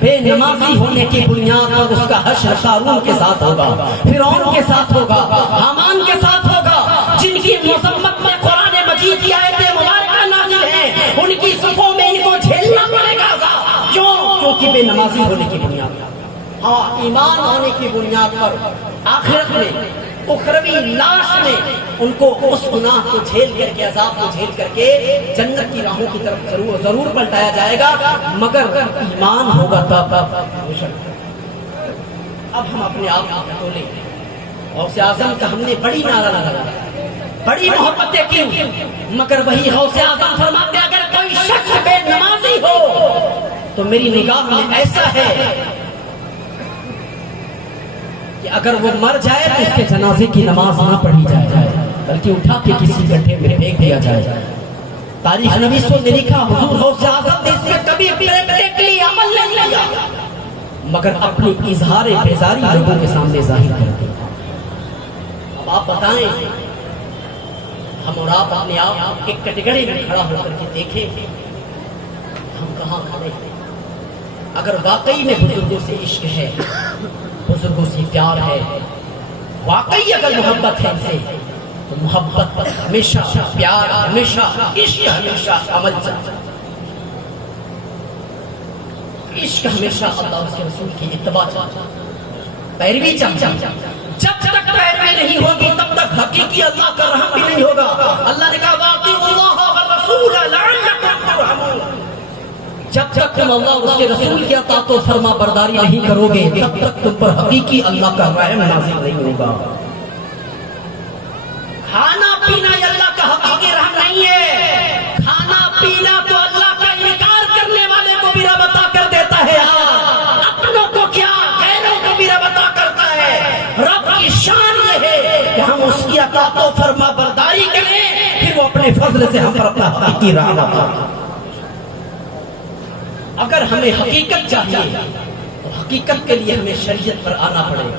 بے نمازی ہونے کی بنیاد پر اس کا حشر قارون کے ساتھ ہوگا، فرعون کے ساتھ ہوگا، حامان کے ساتھ ہوگا، جن کی مذمت میں قرآن مجید کی آیتیں مبارکہ نازل ہیں، ان کی صفوں میں ان کو جھیلنا پڑے گا۔ کیوں؟ کیونکہ بے نمازی ہونے کی بنیاد پر، ہاں ایمان ہونے کی بنیاد پر آخرت میں اخروی لاش میں ان کو اس گناہ کو جھیل کر کے، عذاب کو جھیل کر کے جنت کی راہوں کی طرف ضرور پلٹایا جائے گا، مگر ایمان ہوگا تب۔ اب ہم اپنے آپ کو تولیں، غوث اعظم کا ہم نے بڑی نعرہ لگایا، بڑی محبتیں کی، مگر وہی غوث اعظم فرماتے اگر کوئی شخص بے نمازی ہو تو میری نگاہ میں ایسا ہے کہ اگر وہ مر جائے تو اس کے جنازے کی نماز نہ پڑھی جائے بلکہ اٹھا کے کسی گڈھے میں پھینک دیا جائے۔ تاریخ نویسوں نے لکھا حضور غوث اعظم نے اس میں کبھی پریکٹیکلی عمل نہیں کیا مگر اپنی اظہار بیزاری لوگوں کے سامنے ظاہر کر دی۔ اب آپ بتائیں، ہم اور آپ اپنے آپ ایک کٹگڑی میں کھڑا ہو کر کے دیکھیں ہم کہاں کھڑے ہیں۔ اگر واقعی میں بزرگوں سے عشق ہے، بزرگوں سے پیار ہے، واقعی اگر محبت ہے ان سے، تو محبت ہمیشہ، پیار ہمیشہ، عشق ہمیشہ عمل چلتا، عشق ہمیشہ اللہ اس کے رسول کی اتباع چلتا، پیروی چلتا۔ جب تک پیروی نہیں ہوگی تب تک حقیقی اللہ کا رحم بھی نہیں ہوگا۔ اللہ نے کہا وَأَطِیعُوا اللَّهَ وَالرَّسُولَ لَعَلَّکُمْ تُرْحَمُونَ۔ جب تک تم اللہ اور اس کے رسول کی اطاعت و فرما برداری نہیں کرو گے تب تک تم پر حقیقی اللہ کا رحم نازل نہیں ہوگا۔ کھانا پینا یہ اللہ کا حقیقی رحم نہیں ہے، کھانا پینا تو اللہ کا انکار کرنے والے کو بھی رب عطا کر دیتا ہے، اپنوں کو کیا غیروں کو بھی رب عطا کرتا ہے۔ رب کی شان یہ ہے کہ ہم اس کی اطاعت و فرما برداری کریں، پھر وہ اپنے فضل سے ہم پر اپنا حقیقی رحم عطا کرتا ہے۔ اگر ہمیں حقیقت چاہیے تو حقیقت کے لیے ہمیں شریعت پر آنا پڑے گا،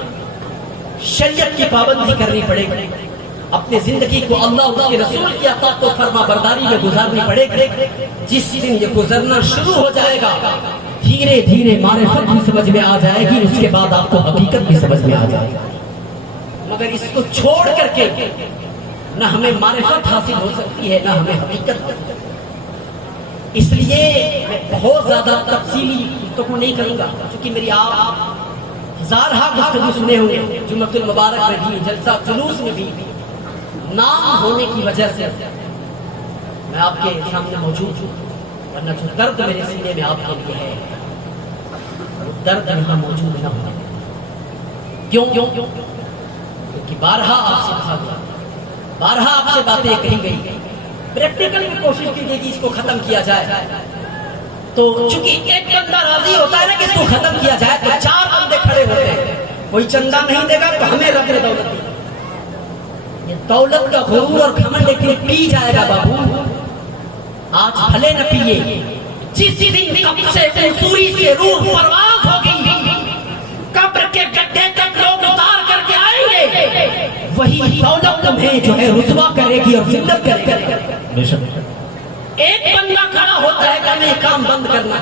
شریعت کی پابندی کرنی پڑے گی، اپنے زندگی کو اللہ اور اس کے رسول کی اطاعت و فرما برداری میں گزارنی پڑے گی۔ جس دن یہ گزرنا شروع ہو جائے گا دھیرے دھیرے معرفت بھی سمجھ میں آ جائے گی، اس کے بعد آپ کو حقیقت بھی سمجھ میں آ جائے گا۔ مگر اس کو چھوڑ کر کے نہ ہمیں معرفت حاصل ہو سکتی ہے نہ ہمیں حقیقت۔ اس لیے میں بہت زیادہ تفصیلی گفتگو نہیں کروں گا، کیونکہ میری آپ ہزارہا گفتگو سنے ہوں گے جمعۃ المبارک میں بھی، جلسہ جلوس میں بھی۔ نام ہونے کی وجہ سے میں آپ کے سامنے موجود ہوں، ورنہ جو درد میرے سینے میں آپ کے لیے ہے وہ درد یہاں موجود نہ ہونا۔ کیوں؟ کیونکہ بارہا آپ سے کہا گیا، بارہا آپ سے باتیں کہی گئی، پریکٹیکل میں کوشش کی گئی کہ اس کو ختم کیا جائے، تو چونکہ ایک بندہ راضی ہوتا ہے نا کہ اس کو ختم کیا جائے تو 4 بندے کھڑے ہوتے ہیں، کوئی چندہ نہیں دے گا تو ہمیں رب نے دولت دی۔ یہ دولت کا غرور اور گھمنڈ ایک دن پی جائے گا بابو، آج بھلے نہ پیے، جس دن قبر سے سوری سے روح پرواز ہوگی، قبر کے گڈھے تک لوگ اتار کر کے آئیں گے، وہی دولت تمہیں جو ہے رسوا کرے گی اور ذلت کرے گی۔ ایک بندہ کھڑا ہوتا ہے کہ ہمیں یہ کام بند کرنا ہے،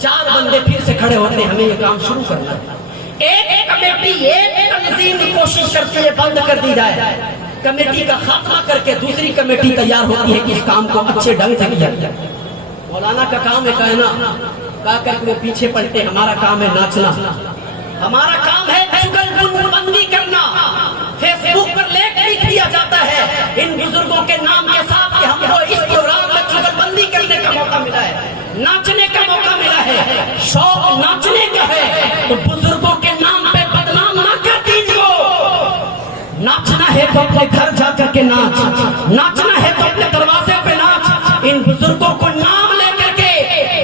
4 بندے پھر سے کھڑے ہوتے ہیں ہمیں یہ کام شروع کرنا ہے۔ ایک کمیٹی، ایک تنظیم کوشش کرتی ہے بند کر دی جائے، کمیٹی کا خاتمہ کر کے دوسری کمیٹی تیار ہوتی ہے کہ اس کام کو اچھے ڈھنگ سے کیا جائے۔ مولانا کا کام ہے کہنا، کہا کر کے پیچھے پلٹے، ہمارا کام ہے ناچنا، ہمارا کام ہے چگل بندی کرنا، فیس بک پر لکھ دیا جاتا ہے ان بزرگوں کے نام کے ساتھ کہ ہم کو اس پروگرام میں چگل بندی کرنے کا موقع ملا ہے، ناچنے کا موقع ملا ہے، شوق ناچنے کا ہے، تو بزرگوں کے نام پہ بدنام نہ کر دیجیے۔ ناچنا ہے تو اپنے گھر جا کر کے ناچ، ناچنا ہے تو اپنے دروازے پہ ناچ، ان بزرگوں کو نام لے کر کے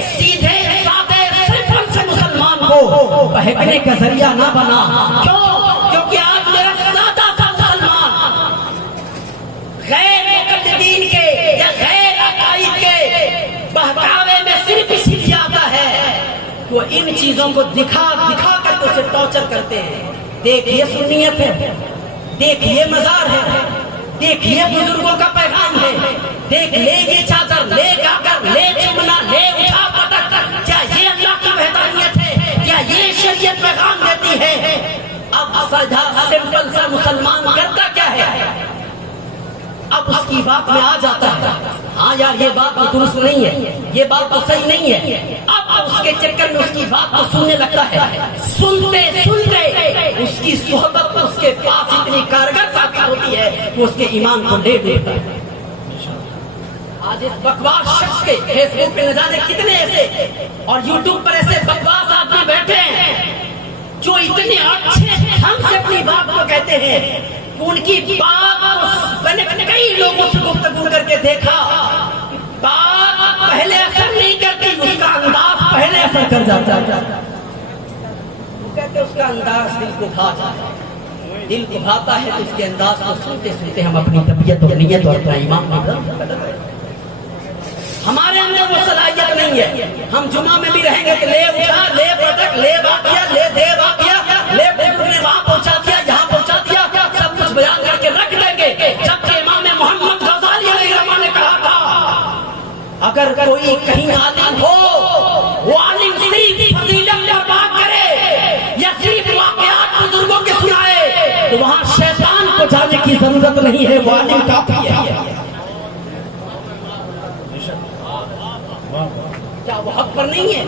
سیدھے سادے سمپل سے مسلمان کو بہکنے کا ذریعہ نہ بنا۔ کیوں؟ کیونکہ آج میرا سادہ سا مسلمان غیر مقلدین کے یا غیر عقائد کے بہکاوے میں صرف اس لیے آتا ہے وہ ان چیزوں کو دکھا دکھا کر کے اسے ٹارچر کرتے ہیں۔ دیکھیے سنیت ہے، دیکھیے مزار ہے، دیکھیے بزرگوں کا پیغام ہے، دیکھ لے یہ چادر، لے گا کر، لے چمنا، لے اٹھا پٹک، کیا یہ اللہ کی وحدانیت ہے؟ کیا یہ شریعت پیغام دیتی ہے؟ اب سادہ سمپل سا مسلمان کرتا کیا ہے؟ اب اس کی بات میں آ جاتا ہے، ہاں یار یہ بات تو درست نہیں ہے، یہ بات تو صحیح نہیں ہے، اب اس کے چکر میں اس کی بات کو سننے لگتا ہے، سنتے سنتے اس کی صحبت اس کے پاس اتنی کارگر ثابت ہوتی ہے کہ اس کے ایمان کو لے لیتا ہے۔ آج اس بکواس شخص کے فیس بک پہ نہ جانے کتنے ایسے اور یوٹیوب پر ایسے بکواس آدمی بیٹھے ہیں جو اتنے اچھے ڈھنگ سے اپنی بات کو کہتے ہیں کہ ان کی بات میں نے کئی لوگوں سے گفتگو کر کے دیکھا، بات پہلے اثر نہیں کرتی، اس کا انداز پہلے اثر کر جاتا ہے۔ وہ کہتے ہیں اس کا انداز دل کو بھا جاتا ہے، دل کو بھاتا ہے تو اس کے انداز کو سنتے سنتے ہم اپنی طبیعت اور نیت اور اپنا ایمان میں بدل رہے ہیں۔ ہمارے اندر وہ صلاحیت نہیں ہے، ہم جمعہ میں بھی رہیں گے کہ لے اٹھا، لے پٹک، لے واقعہ، لے دے واقعہ، لے بزرگ نے وہاں پہنچا دیا، یہاں پہنچا دیا، سب کچھ بیان کر کے رکھ دیں گے، جبکہ امام محمد غزالی علیہ الرحمہ نے کہا تھا اگر کوئی کہیں عالم ہو وہ عالم صرف فضیلت پر بات کرے یا صرف واقعات بزرگوں کے سنائے تو وہاں شیطان کو جانے کی ضرورت نہیں ہے، وہ عالم کافی ہے۔ کیا وہ حق پر نہیں ہے؟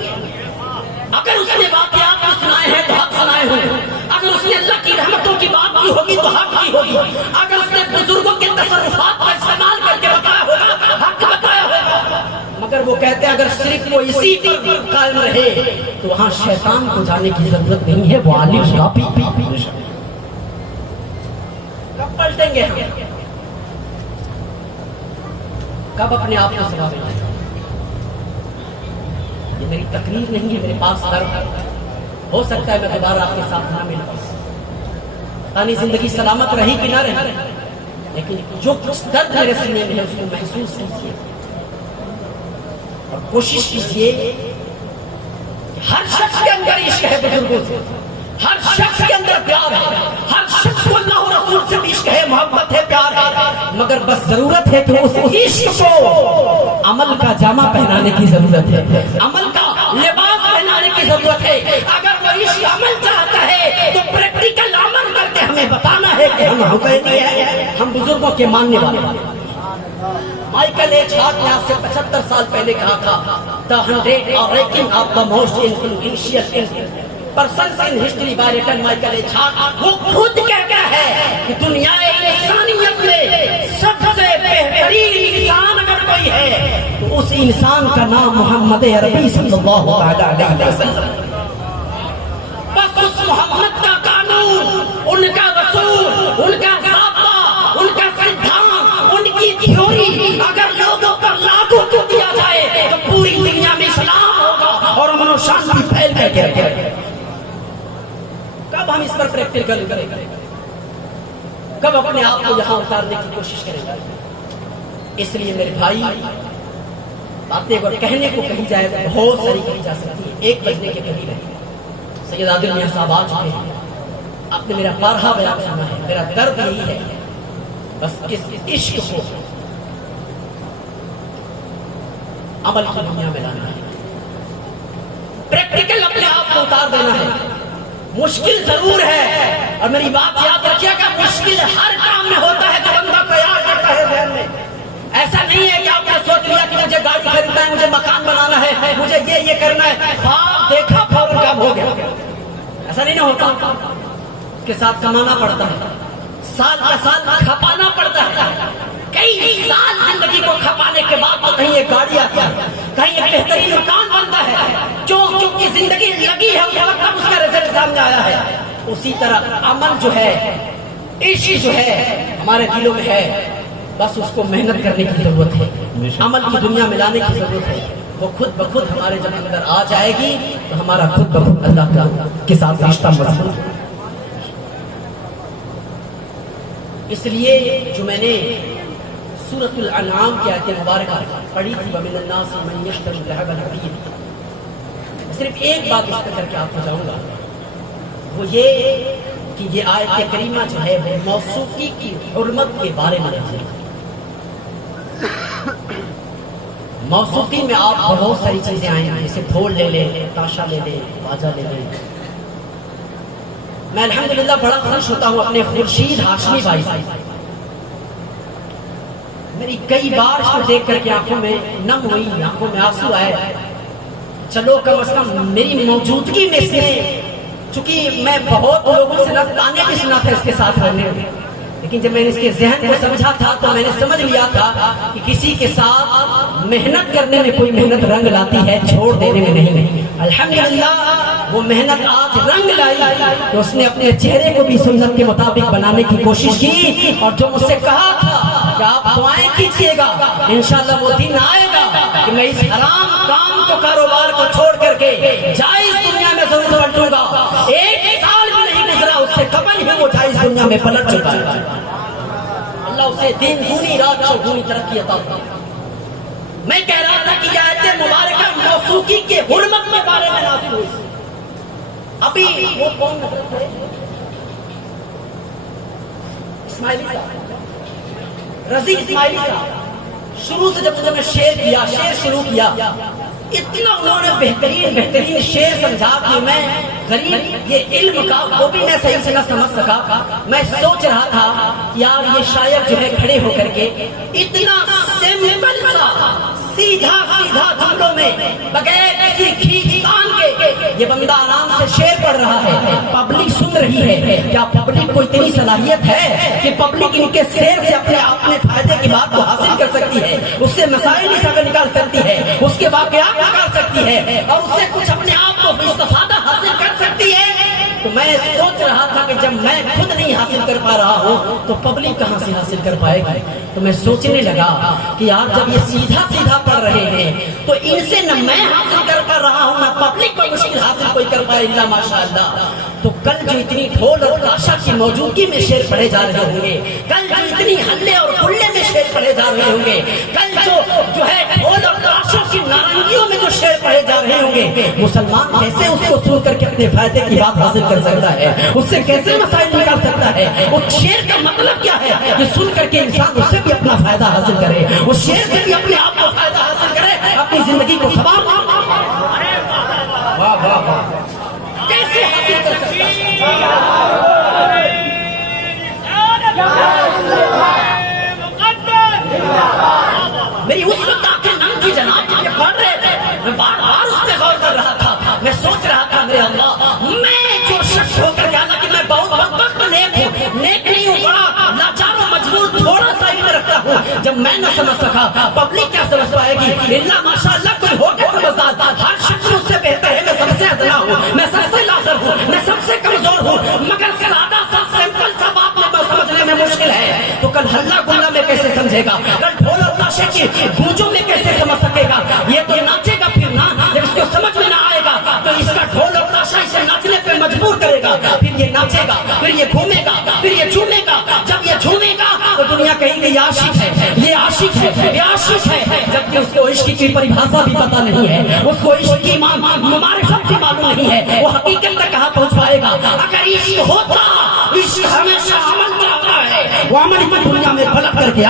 اگر اس نے واقعات کو سنائے ہیں تو حق سنائے ہوں، اگر اس نے اللہ کی رحمتوں کی بات کی ہوگی تو حق کی ہوگی، اگر اس نے بزرگوں کے تصرفات کا استعمال کر کے بتایا ہوگا حق بتایا ہوگا، مگر وہ کہتے ہیں اگر صرف وہ اسی پر قائم رہے تو وہاں شیطان کو جانے کی ضرورت نہیں ہے، وہ عالم کافی۔ کب پلٹیں گے ہم؟ کب اپنے آپ کو سزا ملے؟ یہ میری تقریر نہیں ہے، میرے پاس درد ہو سکتا ہے میں دوبارہ آپ کے ساتھ نہ ملوں، یعنی زندگی سلامت رہی کہ نہ رہی، لیکن جو کچھ درد میرے سینے میں ہے اس کو محسوس کیجیے اور کوشش کیجیے کہ ہر شخص کے اندر عشق ہے بزرگوں سے، ہر شخص کے اندر پیار ہے، ہر شخص کو اللہ و رسول سے عشق ہے، محبت ہے، پیار ہے، مگر بس ضرورت ہے کہ اس عشق کو عمل کا جامہ پہنانے کی ضرورت ہے، عمل کا لباس پہنانے کی ضرورت ہے۔ اگر وہ عشق عمل چاہتا ہے تو پریکٹیکل عمل کر کے ہمیں بتانا ہے کہ ہم حسینی ہیں، ہم بزرگوں کے ماننے والے ہیں۔ مائیکل ایچ ہارٹ نے آج سے 75 سال پہلے کہا تھا the 100 ranking of the most influential persons in history by written Michael H Hart, وہ خود کہتا ہے کہ دنیا انسانیت میں سب سے بہترین انسان اگر کوئی ہے تو اس انسان کا نام محمد عربی صلی اللہ علیہ وسلم۔ بس اس محمد کا قانون، ان کا رسول، ان کا ضابطہ، ان کا سدھانت، ان کی تھیوری اگر لوگوں پر لاگو کر دیا جائے تو پوری دنیا میں اسلام ہوگا اور امن و شانتی پھیل کر کے رہے گا۔ کب ہم اس پر پریکٹیکل کریں گے؟ کب اپنے آپ کو یہاں اتارنے کی کوشش کریں گے؟ اس لیے میرے بھائی باتیں اگر کہنے کو کہی جائے تو بہت ساری کہی جا سکتی ہے، 1 بجنے کے قریب ہے، سید عادل میاں صاحب آ چکے ہیں، آپ نے میرا بارہا بیان سنا ہے، میرا درد یہی ہے بس اس عشق کو عمل کی دنیا میں لانا ہے، پریکٹیکل اپنے آپ کو اتار دینا ہے۔ مشکل ضرور ہے اور میری بات یاد رکھیے گا، مشکل ہر کام میں ہوتا ہے جو بندہ تیار کرتا ہے ذہن میں، ایسا نہیں ہے کہ آپ نے سوچا لیا کہ مجھے گاڑی خریدنا ہے, مجھے مکان بنانا ہے, مجھے یہ کرنا ہے, خواب دیکھا فوراً کام ہو گیا. ایسا نہیں نہ ہوتا, اس کے ساتھ کمانا پڑتا ہے, سال کا سال کھپانا پڑتا ہے, کئی سال زندگی کو کھپانے کے بعد تو کہیں یہ گاڑی آتی ہے, کہیں یہ بہترین مکان بنتا ہے. کیونکہ زندگی لگی ہے اس وقت تب اس کا رزلٹ سامنے آیا ہے. اسی طرح عمل جو ہے, عشق جو ہے ہمارے دلوں میں ہے, بس اس کو محنت کرنے کی ضرورت ہے, عمل کی دنیا میں لانے کی ضرورت ہے. وہ خود بخود ہمارے جب اندر آ جائے گی تو ہمارا خود بخود اللہ کا کے ساتھ رشتہ مضبوط ہے. اس لیے جو میں نے سورۃ الانعام کی آیت مبارکہ پڑھی تھی, وَمِنَ النَّاسِ مَن يَشْتَرِي اللَّهْوَ الْحَدِيثَ, صرف ایک بات اس پہ کر کے آپ کو جاؤں گا, وہ یہ کہ یہ آیت کریمہ جو ہے وہ موسیقی کی حرمت کے بارے میں نازل ہے. موسیقی میں آپ بہت ساری چیزیں آئیں ہیں, جیسے ڈھول لے لیں, تاشا لے لیں, باجا لے لیں. میں الحمدللہ بڑا خوش ہوتا ہوں اپنے خورشید ہاشمی بھائی سے. میری کئی بار اس کو دیکھ کر کے آنکھوں میں نم ہوئی, آنکھوں میں آنسو آئے. چلو کم از کم میری موجودگی میں سے, چونکہ میں بہت لوگوں سے تانے بھی سنا تھا اس کے ساتھ رہنے میں, لیکن جب میں نے اس کے ذہن کو سمجھا تھا تو میں نے سمجھ لیا تھا کہ کسی کے ساتھ محنت کرنے میں کوئی محنت رنگ لاتی ہے, چھوڑ دینے میں نہیں. الحمدللہ وہ محنت آج رنگ لائی تو اس نے اپنے چہرے کو بھی سنت کے مطابق بنانے کی کوشش کی, اور جو مجھ سے کہا تھا کہ آپ دعائیں کیجیے گا, انشاءاللہ وہ دن آئے گا کہ میں اس حرام کام کو, کاروبار کو چھوڑ کر کے جائز دنیا میں ضرور پلٹوں گا. ایک سال بھی نہیں گزرا اس سے قبل ہی وہ جائز دنیا میں پلٹ چکا ہے. اللہ اسے دن دونی رات چوگنی ترقی عطا فرمائے. میں کہہ رہا تھا کہ یہ آیت مبارکہ موسیقی کے حرمت کے بارے میں نازل ہوئی. ابھی وہ کون نظر تھے, اسماعیلی صاحب, رضی اسماعیلی صاحب. شروع سے جب انہوں نے شعر شروع کیا, اتنا انہوں نے بہترین شعر سمجھا کہ میں غریب یہ علم کا وہ بھی میں صحیح سے نہ سمجھ سکا. میں سوچ رہا تھا یار یہ شاعر جو ہے کھڑے ہو کر کے اتنا سمپل سا سیدھا جملوں میں بغیر کسی کھینچتان کے یہ بندہ آرام سے شعر پڑھ رہا ہے, پبلک سن رہی ہے. کیا پبلک کو اتنی صلاحیت ہے کہ پبلک ان کے شعر سے اپنے فائدے کی بات کو حاصل کر سکتی ہے, اس سے مسائل نکال سکتی ہے, اس کے واقعات نکال سکتی ہے, اور اس سے کچھ اپنے آپ کو استفادہ حاصل کر سکتی ہے؟ تو میں سوچ رہا تھا کہ جب میں خود نہیں حاصل کر پا رہا ہوں تو پبلک کہاں سے حاصل کر پائے گی. تو میں سوچنے لگا کہ یار جب یہ سیدھا پڑھ رہے ہیں تو ان سے نہ میں حاصل کر پا رہا ہوں نہ پبلک کو مشکل حاصل کوئی کر پائے الا ماشاءاللہ. تو کل جو اتنی ڈھول اور تاشا کی موجودگی میں شعر پڑھے جا رہے ہوں گے, کل جو اتنی ہلے اور گلے میں شعر پڑھے جا رہے ہوں گے, کل جو ہے ڈھول اور تاشوں کی نارنگیوں میں جو شعر پڑھے جا رہے ہوں گے, مسلمان کیسے اس کو سن کر کے اپنے فائدے کی بات حاصل کر سکتا ہے, اس سے کیسے مسائل نکال سکتا ہے. اس شعر کا مطلب کیا ہے کہ سن کر کے انسان اس سے بھی اپنا فائدہ حاصل کرے, اس شعر سے بھی اپنے آپ کو فائدہ حاصل کرے, اپنی زندگی کو سنوار. کیسے حاصل کر سکتا ہے؟ میری اس وقت آنکھیں نم تھی جناب, یہ پڑھ رہے تھے, میں بار بار اس پہ غور کر رہا تھا. میں سوچ رہا تھا میرے اللہ, میں جو شخص ہو کر کہا کہ میں بہت بدبخت نیک ہوں, نیک نہیں ہوں, بڑا لاچار و مجبور تھوڑا سا ہی میں رکھتا ہوں. جب میں نہ سمجھ سکا پبلک کیا سمجھ پائے گی؟ اللہ ماشاءاللہ کوئی ہو کے سمجھدار, ہر شخص اس سے بہتر ہے. میں سب سے ادنا ہوں, میں سب سے لاغر ہوں, میں سب سے کمزور ہوں, مگر سادہ سا سمپل سا بات میں سمجھنے میں مشکل ہے. تو کل ہلہ گلا میں کیسے سمجھے گا, کل ڈھول اور تاشے کی گونجوں میں کیسے سمجھ سکے گا؟ یہ تو ناچے گا پھر نا, جب اس کو سمجھ میں نہ آئے گا تو اس کا ڈھول اور تاشا اسے ناچنے پہ مجبور کرے گا, پھر یہ ناچے گا, پھر یہ گھومے گا, پھر یہ جھومے گا. جب یہ جھومے گا تو دنیا کہیں کہ یہ عاشق ہے, یہ عاشق ہے, یہ عاشق ہے, جبکہ اس کو عشق کی پریبھاشا بھی پتہ نہیں ہے, اس کو عشق کی معرفت بھی معلوم نہیں ہے, وہ حقیقت تک کہاں پہنچ پائے گا؟ اگر عشق ہوتا, عشق ہمیشہ عمل چاہتا ہے, وہ عمل کی دنیا میں پلٹ کر کے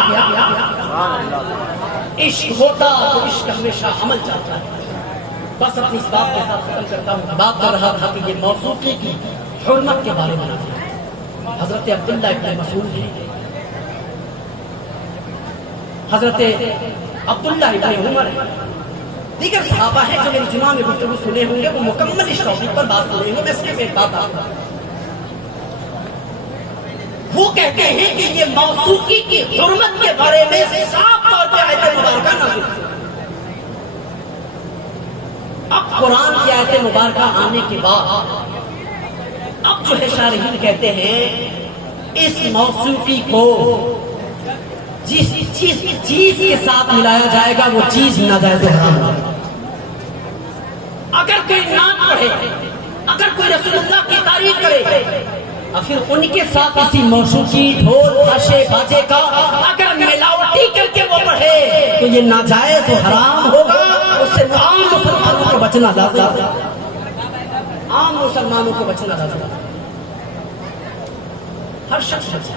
عشق ہوتا تو عشق ہمیشہ عمل چاہتا ہے. بس اپنی اس بات کے ساتھ ختم کرتا ہوں. بات کر رہا تھا کہ یہ موسیقی کی حرمت کے بارے میں حضرت عبداللہ ابن مسعود ہیں, حضرت عبداللہ ابن عمر ہے، دیگر صحابہ ہیں جو میری جمعہ میں گفتگو سنے ہوں گے، وہ مکمل اس ٹاپک پر بات سنیں گے. میں صرف ایک بات آپ کو، وہ کہتے ہیں کہ یہ موسیقی کی حرمت کے بارے میں صاف طور پہ آیت مبارکہ نازل ہوئی. اب قرآن کی آیت مبارکہ آنے کے بعد اب جو ہے شارحین کہتے ہیں اس موسیقی کو جس چیز کے ساتھ ملایا جائے گا وہ چیز ناجائز و حرام ہے. اگر کوئی نعت پڑھے، اگر کوئی رسول اللہ کی تعریف کرے اور پھر ان کے ساتھ اسی موسیقی ڈھول نشے باجے کا اگر ملاوٹی کر کے وہ پڑھے تو یہ ناجائز و حرام ہوگا. اس سے عام مسلمانوں کو بچنا لازم ہے، عام مسلمانوں کو بچنا لازم ہے، ہر شخص بچے.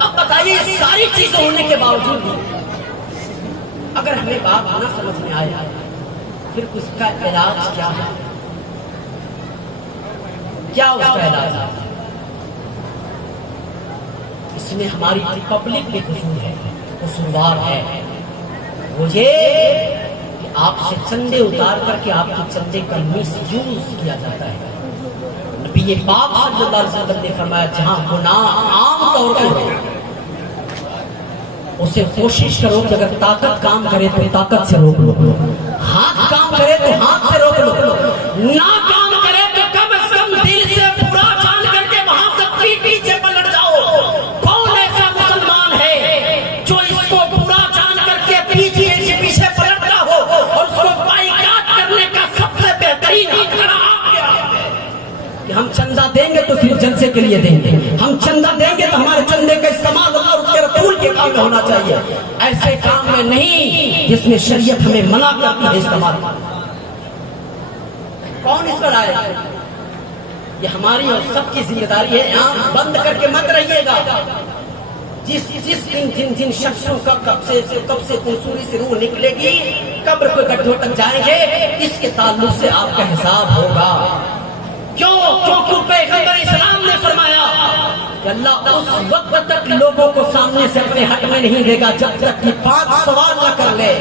اب بتائیے اس ساری چیزیں ہونے کے باوجود اگر ہمیں بات نہ سمجھ میں آئے پھر اس کا علاج کیا ہے؟ کیا اس کا علاج ہے؟ اس میں ہماری پبلک بھی قصور ہے، قصوروار ہے. وہ یہ کہ آپ سے چندے اتار کر کے آپ کے چندے کا مس یوز کیا جاتا ہے. نبی پاک صلی اللہ علیہ وسلم نے فرمایا جہاں گناہ عام طور پر اسے کوشش کرو کہ اگر طاقت کام کرے تو طاقت سے روک لو، ہاتھ کام کرے تو ہاتھ سے روک لو، نہ کام کرے تو کم از کم دل سے پورا جان کر کے وہاں سے پیٹ پیچھے پلٹ جاؤ. کون ایسا مسلمان ہے جو اس کو پورا جان کر کے پیچھے پلٹتا ہو اور اس کو بائیکاٹ کرنے کا سب سے بہترین کہ ہم چندہ دیں گے تو صرف جلسے کے لیے دیں گے، ہم چندہ دیں گے تو ہمارے چندے کا استعمال اللہ اور اس کے رسول کے کام میں ہونا چاہیے، ایسے کام میں نہیں جس میں شریعت ہمیں منع کرتی ہے استعمال. کون اس پر آئے؟ یہ ہماری اور سب کی ذمہ داری ہے. آنکھ بند کر کے مت رہیے گا. جن شخصوں کا کب سے کنسوری سے روح نکلے گی، قبر کے گڈھوں تک جائیں گے، اس کے تعلق سے آپ کا حساب ہوگا. کیوں پیغمبر اسلام نے فرمایا کہ اللہ اس وقت تک لوگوں کو سامنے سے اپنے حق میں نہیں دے گا جب تک کہ 5 سوال نہ کر لے.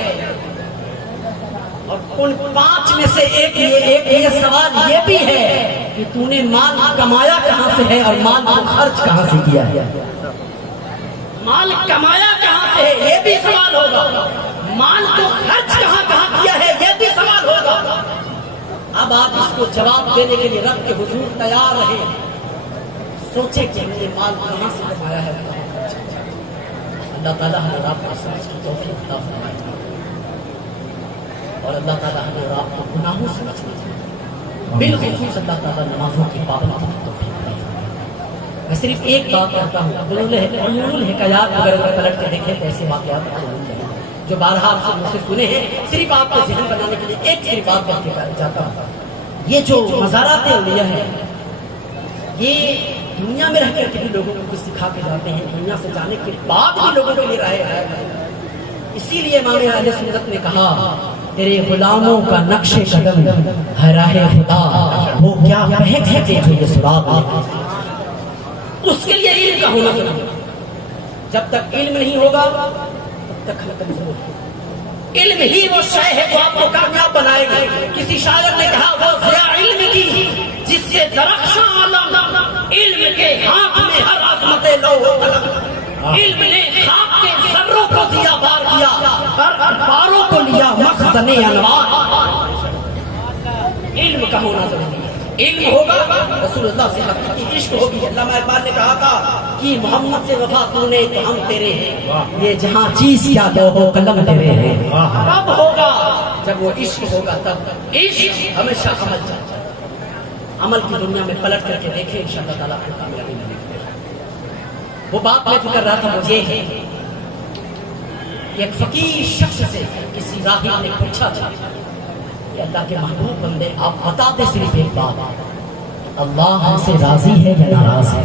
اور ان 5 میں سے ایک یہ سوال یہ بھی ہے کہ تو نے مال کمایا کہاں سے ہے اور مال کو خرچ کہاں سے کیا ہے. مال کمایا کہاں سے ہے یہ بھی سوال ہوگا، مال کو خرچ کہاں کیا ہے یہ بھی سوال ہوگا. اب آپ اس کو جواب دینے کے لیے رب کے حضور تیار رہے، سوچے کہ ہم نے مال کہاں سے کمایا ہے. اللہ تعالیٰ ہمیں آپ کو سمجھ کی توفیق عطا فرمائے اور اللہ تعالیٰ ہمیں آپ کو گناہوں سے بچنے دے، بالخصوص اللہ تعالیٰ نمازوں کی پابندی کی توفیق عطا فرمائے. میں صرف ایک بات کرتا ہوں، علوم الحکایات اگر پلٹ کے دیکھیں تو ایسے واقعات جو بارہا آپ سے مجھ سے سنے ہیں، صرف آپ کو ذہن بنانے کے لیے ایک صرف بات کر کے جاتا ہوں. یہ جو مزارات اولیاء ہیں یہ دنیا میں رہ کر کے بھی لوگوں کو کچھ سکھا کے جاتے ہیں، دنیا سے جانے کے بعد بھی لوگوں کے لیے راہ ہے. اسی لیے امام اہل سنت نے کہا تیرے غلاموں کا نقش قدم ہے راہ خدا، وہ کیا بہک سکے جو یہ سراغ ہے. اس کے لیے علم کا ہونا ضروری ہے. جب تک علم نہیں ہوگا تب تک ختم ضرور ہے. علم ہی وہ شے ہے جو آپ کو کامیاب بنائے گا. کسی شاعر نے کہا وہ ضیاء علم کی جس سے درخشاں عالم، علم کے ہاتھ میں ہر عظمت لوح و قلم. علم نے خاک کے ذروں کو دیا بار کیا اور باروں کو لیا مخزن انوار. علم کا ہونا ضروری ہے. علم ہوگا رسول اللہ سے حقیقی عشق ہوگی. علامہ اقبال نے کہا تھا کہ محمد سے وفا تو نے تو ہم تیرے ہیں، یہ جہاں چیز کیا دو ہو قلم تیرے ہیں. کب ہوگا؟ جب وہ عشق ہوگا. تب عشق ہمیشہ عمل چاہتا ہے. عمل کی دنیا میں پلٹ کر کے دیکھیں انشاءاللہ تعالیٰ کو کامیابی ملے گی. وہ بات میں کر رہا تھا مجھے ہے کہ ایک فقیر شخص سے کسی راہب نے پوچھا تھا کہ اللہ کے محبوب بندے آپ بتاتے صرف ایک بات، اللہ ہم سے راضی ہے یا ناراض ہے؟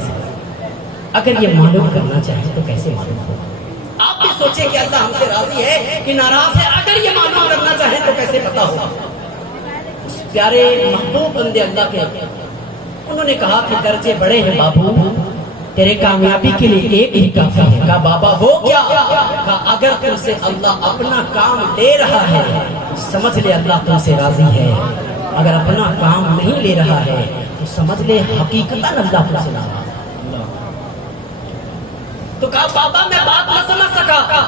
اگر یہ معلوم کرنا چاہیں تو کیسے معلوم ہوگا؟ آپ بھی سوچیں کہ اللہ ہم سے راضی ہے کہ ناراض ہے، اگر یہ معلوم کرنا چاہیں تو کیسے پتا ہوگا؟ اس پیارے محبوب بندے اللہ کے انہوں نے کہا کہ درجے بڑے ہیں بابو، تیرے کامیابی کے لیے ایک ہی کافی ہے. کہا بابا وہ کیا؟ کہا اگر تم سے اللہ اپنا کام لے رہا ہے سمجھ لے اللہ تم سے راضی ہے. اگر اپنا کام نہیں لے رہا ہے تو سمجھ لے حقیقتاً اللہ تم سے ناراض ہے. تو کہا بابا میں بات نہ سمجھ سکا.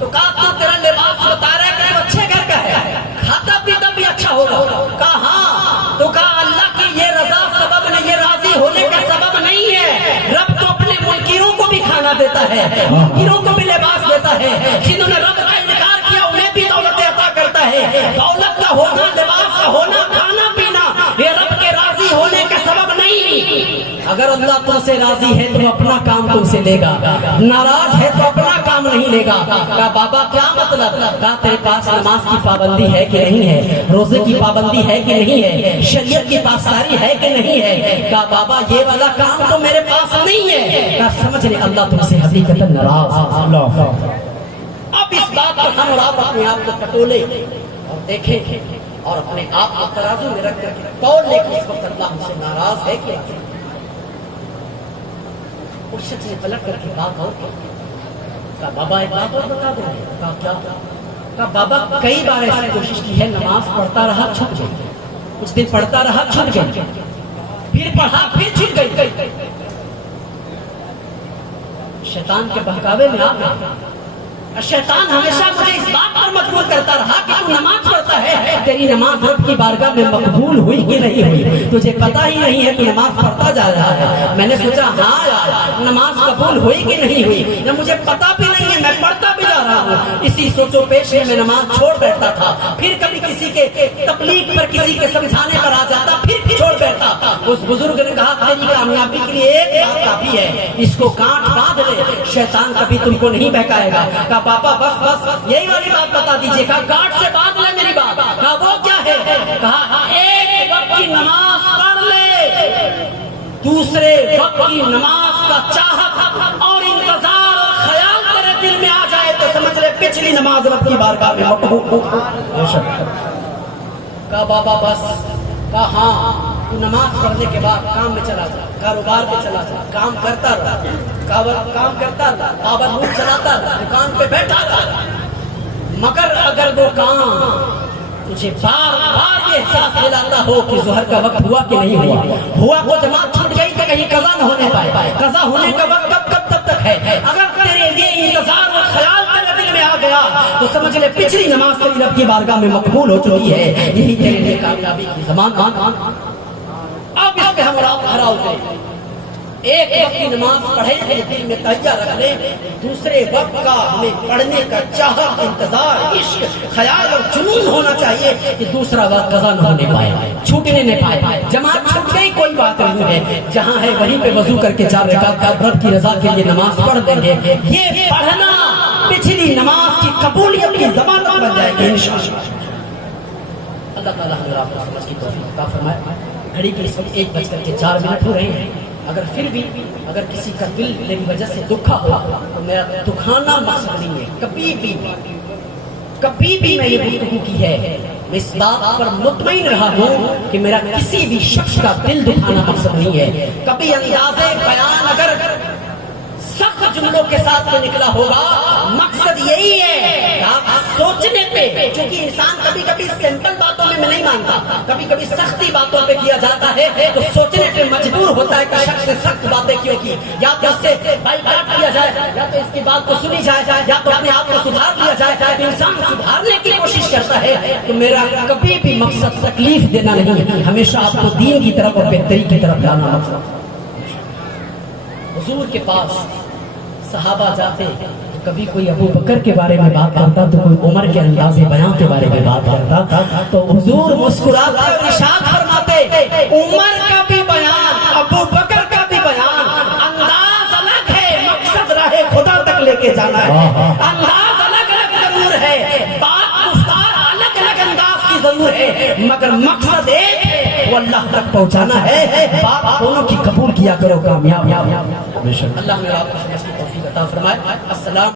تو کہا تو تیرا لباس بتا رہا ہے کہ اچھے گھر کا ہے, کھاتا پیتا بھی اچھا ہوگا. کہا ہاں. تو کہا اللہ کی یہ رضا سبب نہیں, یہ راضی ہونے کا سبب نہیں ہے. رب تو اپنے منکروں کو بھی کھانا دیتا ہے, منکروں کو بھی لباس دیتا ہے. جنہوں نے رب کا انکار کیا انہیں بھی دولت عطا کرتا ہے. دولت کا ہونا, لباس کا ہونا, کھانا پینا یہ رب کے راضی ہونے کا سبب نہیں. اگر اللہ تم سے راضی ہے تو اپنا کام تم سے لے گا, ناراض ہے تو اپنا کام نہیں لے گا. کہا بابا کیا مطلب؟ کہا تیرے پاس نماز کی پابندی ہے کہ نہیں ہے, روزے کی پابندی ہے کہ نہیں ہے, شریعت کی پاسداری ہے کہ نہیں ہے؟ کہا بابا یہ والا کام تو میرے پاس نہیں ہے. کہا سمجھ لے اللہ تم سے حقیقتاً ناراض ہے. اب اس بات پر ہم اور آپ اپنے آپ کو پٹولے اور دیکھیں اور اپنے آپ کو ترازو میں رکھ کر کے تول لے کہ اس وقت اللہ ہم سے ناراض ہے کہ نہیں. اس شخص نے پلٹ کر کے بات اور کہا بابا ایک بات اور بتا دو. کہا کیا؟ کہا بابا کئی بار ایسی کوشش کی ہے, نماز پڑھتا رہا چھوٹ گئی, کچھ دن پڑھتا رہا چھوٹ گئی, پھر پڑھا پھر چھوٹ گئی. شیطان کے بہکاوے میں آ گیا. شیطان ہمیشہ مجھے اس بات پر مجبور کرتا رہا کہ تو نماز پڑھتا ہے, تیری نماز رب کی بارگاہ میں مقبول ہوئی کہ نہیں ہوئی تجھے پتہ ہی نہیں ہے کہ نماز پڑھتا جا رہا ہے. میں نے سوچا ہاں یار نماز قبول ہوئی کہ نہیں ہوئی, نہ مجھے پتہ بھی نہیں ہے, میں پڑھتا بھی جا رہا ہوں. اسی سوچو پیش میں نماز چھوڑ بیٹھتا تھا, پھر کبھی کسی کے تبلیغ پر کسی کے سمجھانے پر آ جاتا, پھر چھوڑ بیٹھتا. اس بزرگ نے کہا تیری کامیابی کے لیے ایک بات کافی ہے, اس کو گانٹھ باندھ لے, شیطان کبھی تم کو نہیں بہکائے گا. پاپا بس یہی والی بات بتا دیجئے. کہا گاٹ سے بات لے میری بات. کہا وہ کیا ہے؟ کہا ایک وقت کی نماز پڑھ لے, دوسرے وقت کی نماز کا چاہت اور انتظار اور خیال تیرے دل میں آ جائے تو سمجھ لے پچھلی نماز رب کی بارگاہ میں مقبول. کہا بابا بس. کہا ہاں تو نماز پڑھنے کے بعد کام میں چلا جا, کاروبار میں چلا جا, کام کرتا رہا, کام کرتا رہا, پاور لوٹ چلاتا رہا, دکان پہ بیٹھا رہا, مگر اگر وہ کام تجھے بار بار یہ احساس دلاتا ہو کہ ظہر کا وقت ہوا کہ نہیں ہوا کو جماعت چھوٹ گئی تو کہیں قضا نہ ہونے پائے, قضا ہونے کا وقت کب تک ہے, اگر تیرے یہ انتظار اور خیال تیرے دل میں آ گیا تو سمجھ لے پچھلی نماز تیری رب کی بارگاہ میں مقبول ہو چکی ہے. یہی تیرے لیے کامیابی کی زمان. اب اس پہ ہم کھڑا ہوتے ہیں. ایک وقت کی نماز پڑھے دل میں تہیا رکھ لیں, دوسرے وقت کا ہمیں پڑھنے کا چاہت, انتظار, عشق, خیال اور جنون ہونا چاہیے کہ دوسرا وقت قضا نہ ہونے پائے, چھوٹنے نہ پائے. جماعت چھوٹ گئی کوئی بات نہیں ہے, جہاں ہے وہیں پہ وضو کر کے 4 رکعت رب کی رضا کے لیے نماز پڑھ دیں گے. یہ پڑھنا پچھلی نماز کی قبولیت کی ضمانت بن جائے گی انشاءاللہ. اللہ تعالیٰ ہمیں آپ کو سمجھ کی توفیق عطا فرمائے. گھڑی کے اس وقت 1:04 ہو رہے ہیں. اگر پھر بھی اگر کسی کا دل میری وجہ سے دکھا ہوا تو میرا دکھانا مقصد نہیں ہے. کبھی بھی میں یہ گفتگو کی ہے, میں اس بات پر مطمئن رہا ہوں کہ میرا کسی بھی شخص کا دل دکھانا مقصد نہیں ہے. کبھی انداز بیان اگر سخت جملوں کے ساتھ میں نکلا ہوگا مقصد یہی ہے کہ آپ سوچنے پہ, چونکہ انسان کبھی کبھی سمپل باتوں میں نہیں مانتا, کبھی کبھی سختی باتوں پہ کیا جاتا ہے تو سوچنے پہ مجبور ہوتا ہے کہ شخص نے سخت باتیں کیوں کی, یا تو اس سے بائیکاٹ کیا جائے, یا تو اس کی بات کو سنی جائے, یا تو اپنے آپ کو سدھار لیا جائے. انسان سدھارنے کی کوشش کرتا ہے تو میرا کبھی بھی مقصد تکلیف دینا نہیں, ہمیشہ آپ کو دین کی طرف اور بہتری کی طرف لانا مقصد. حضور کے پاس صحابہ جاتے, کبھی کوئی ابو بکر کے بارے میں بات کرتا تو کوئی عمر کے انداز بیان کے بارے میں بات کرتا تو حضور مسکراتے اور ارشاد فرماتے عمر کا بھی بیان, ابو بکر کا بھی بیان, انداز الگ ہے, مقصد راہ خدا تک لے کے جانا ہے. انداز الگ الگ ضرور ہے, بات گفتار الگ الگ انداز کی ضرور ہے, مگر مقصد ایک ہے, وہ اللہ تک پہنچانا ہے. بات دونوں کی قبول کیا کرو, کامیاب. اللہ میرا آپ کو سمجھ کی توفیق عطا فرمائے. السلام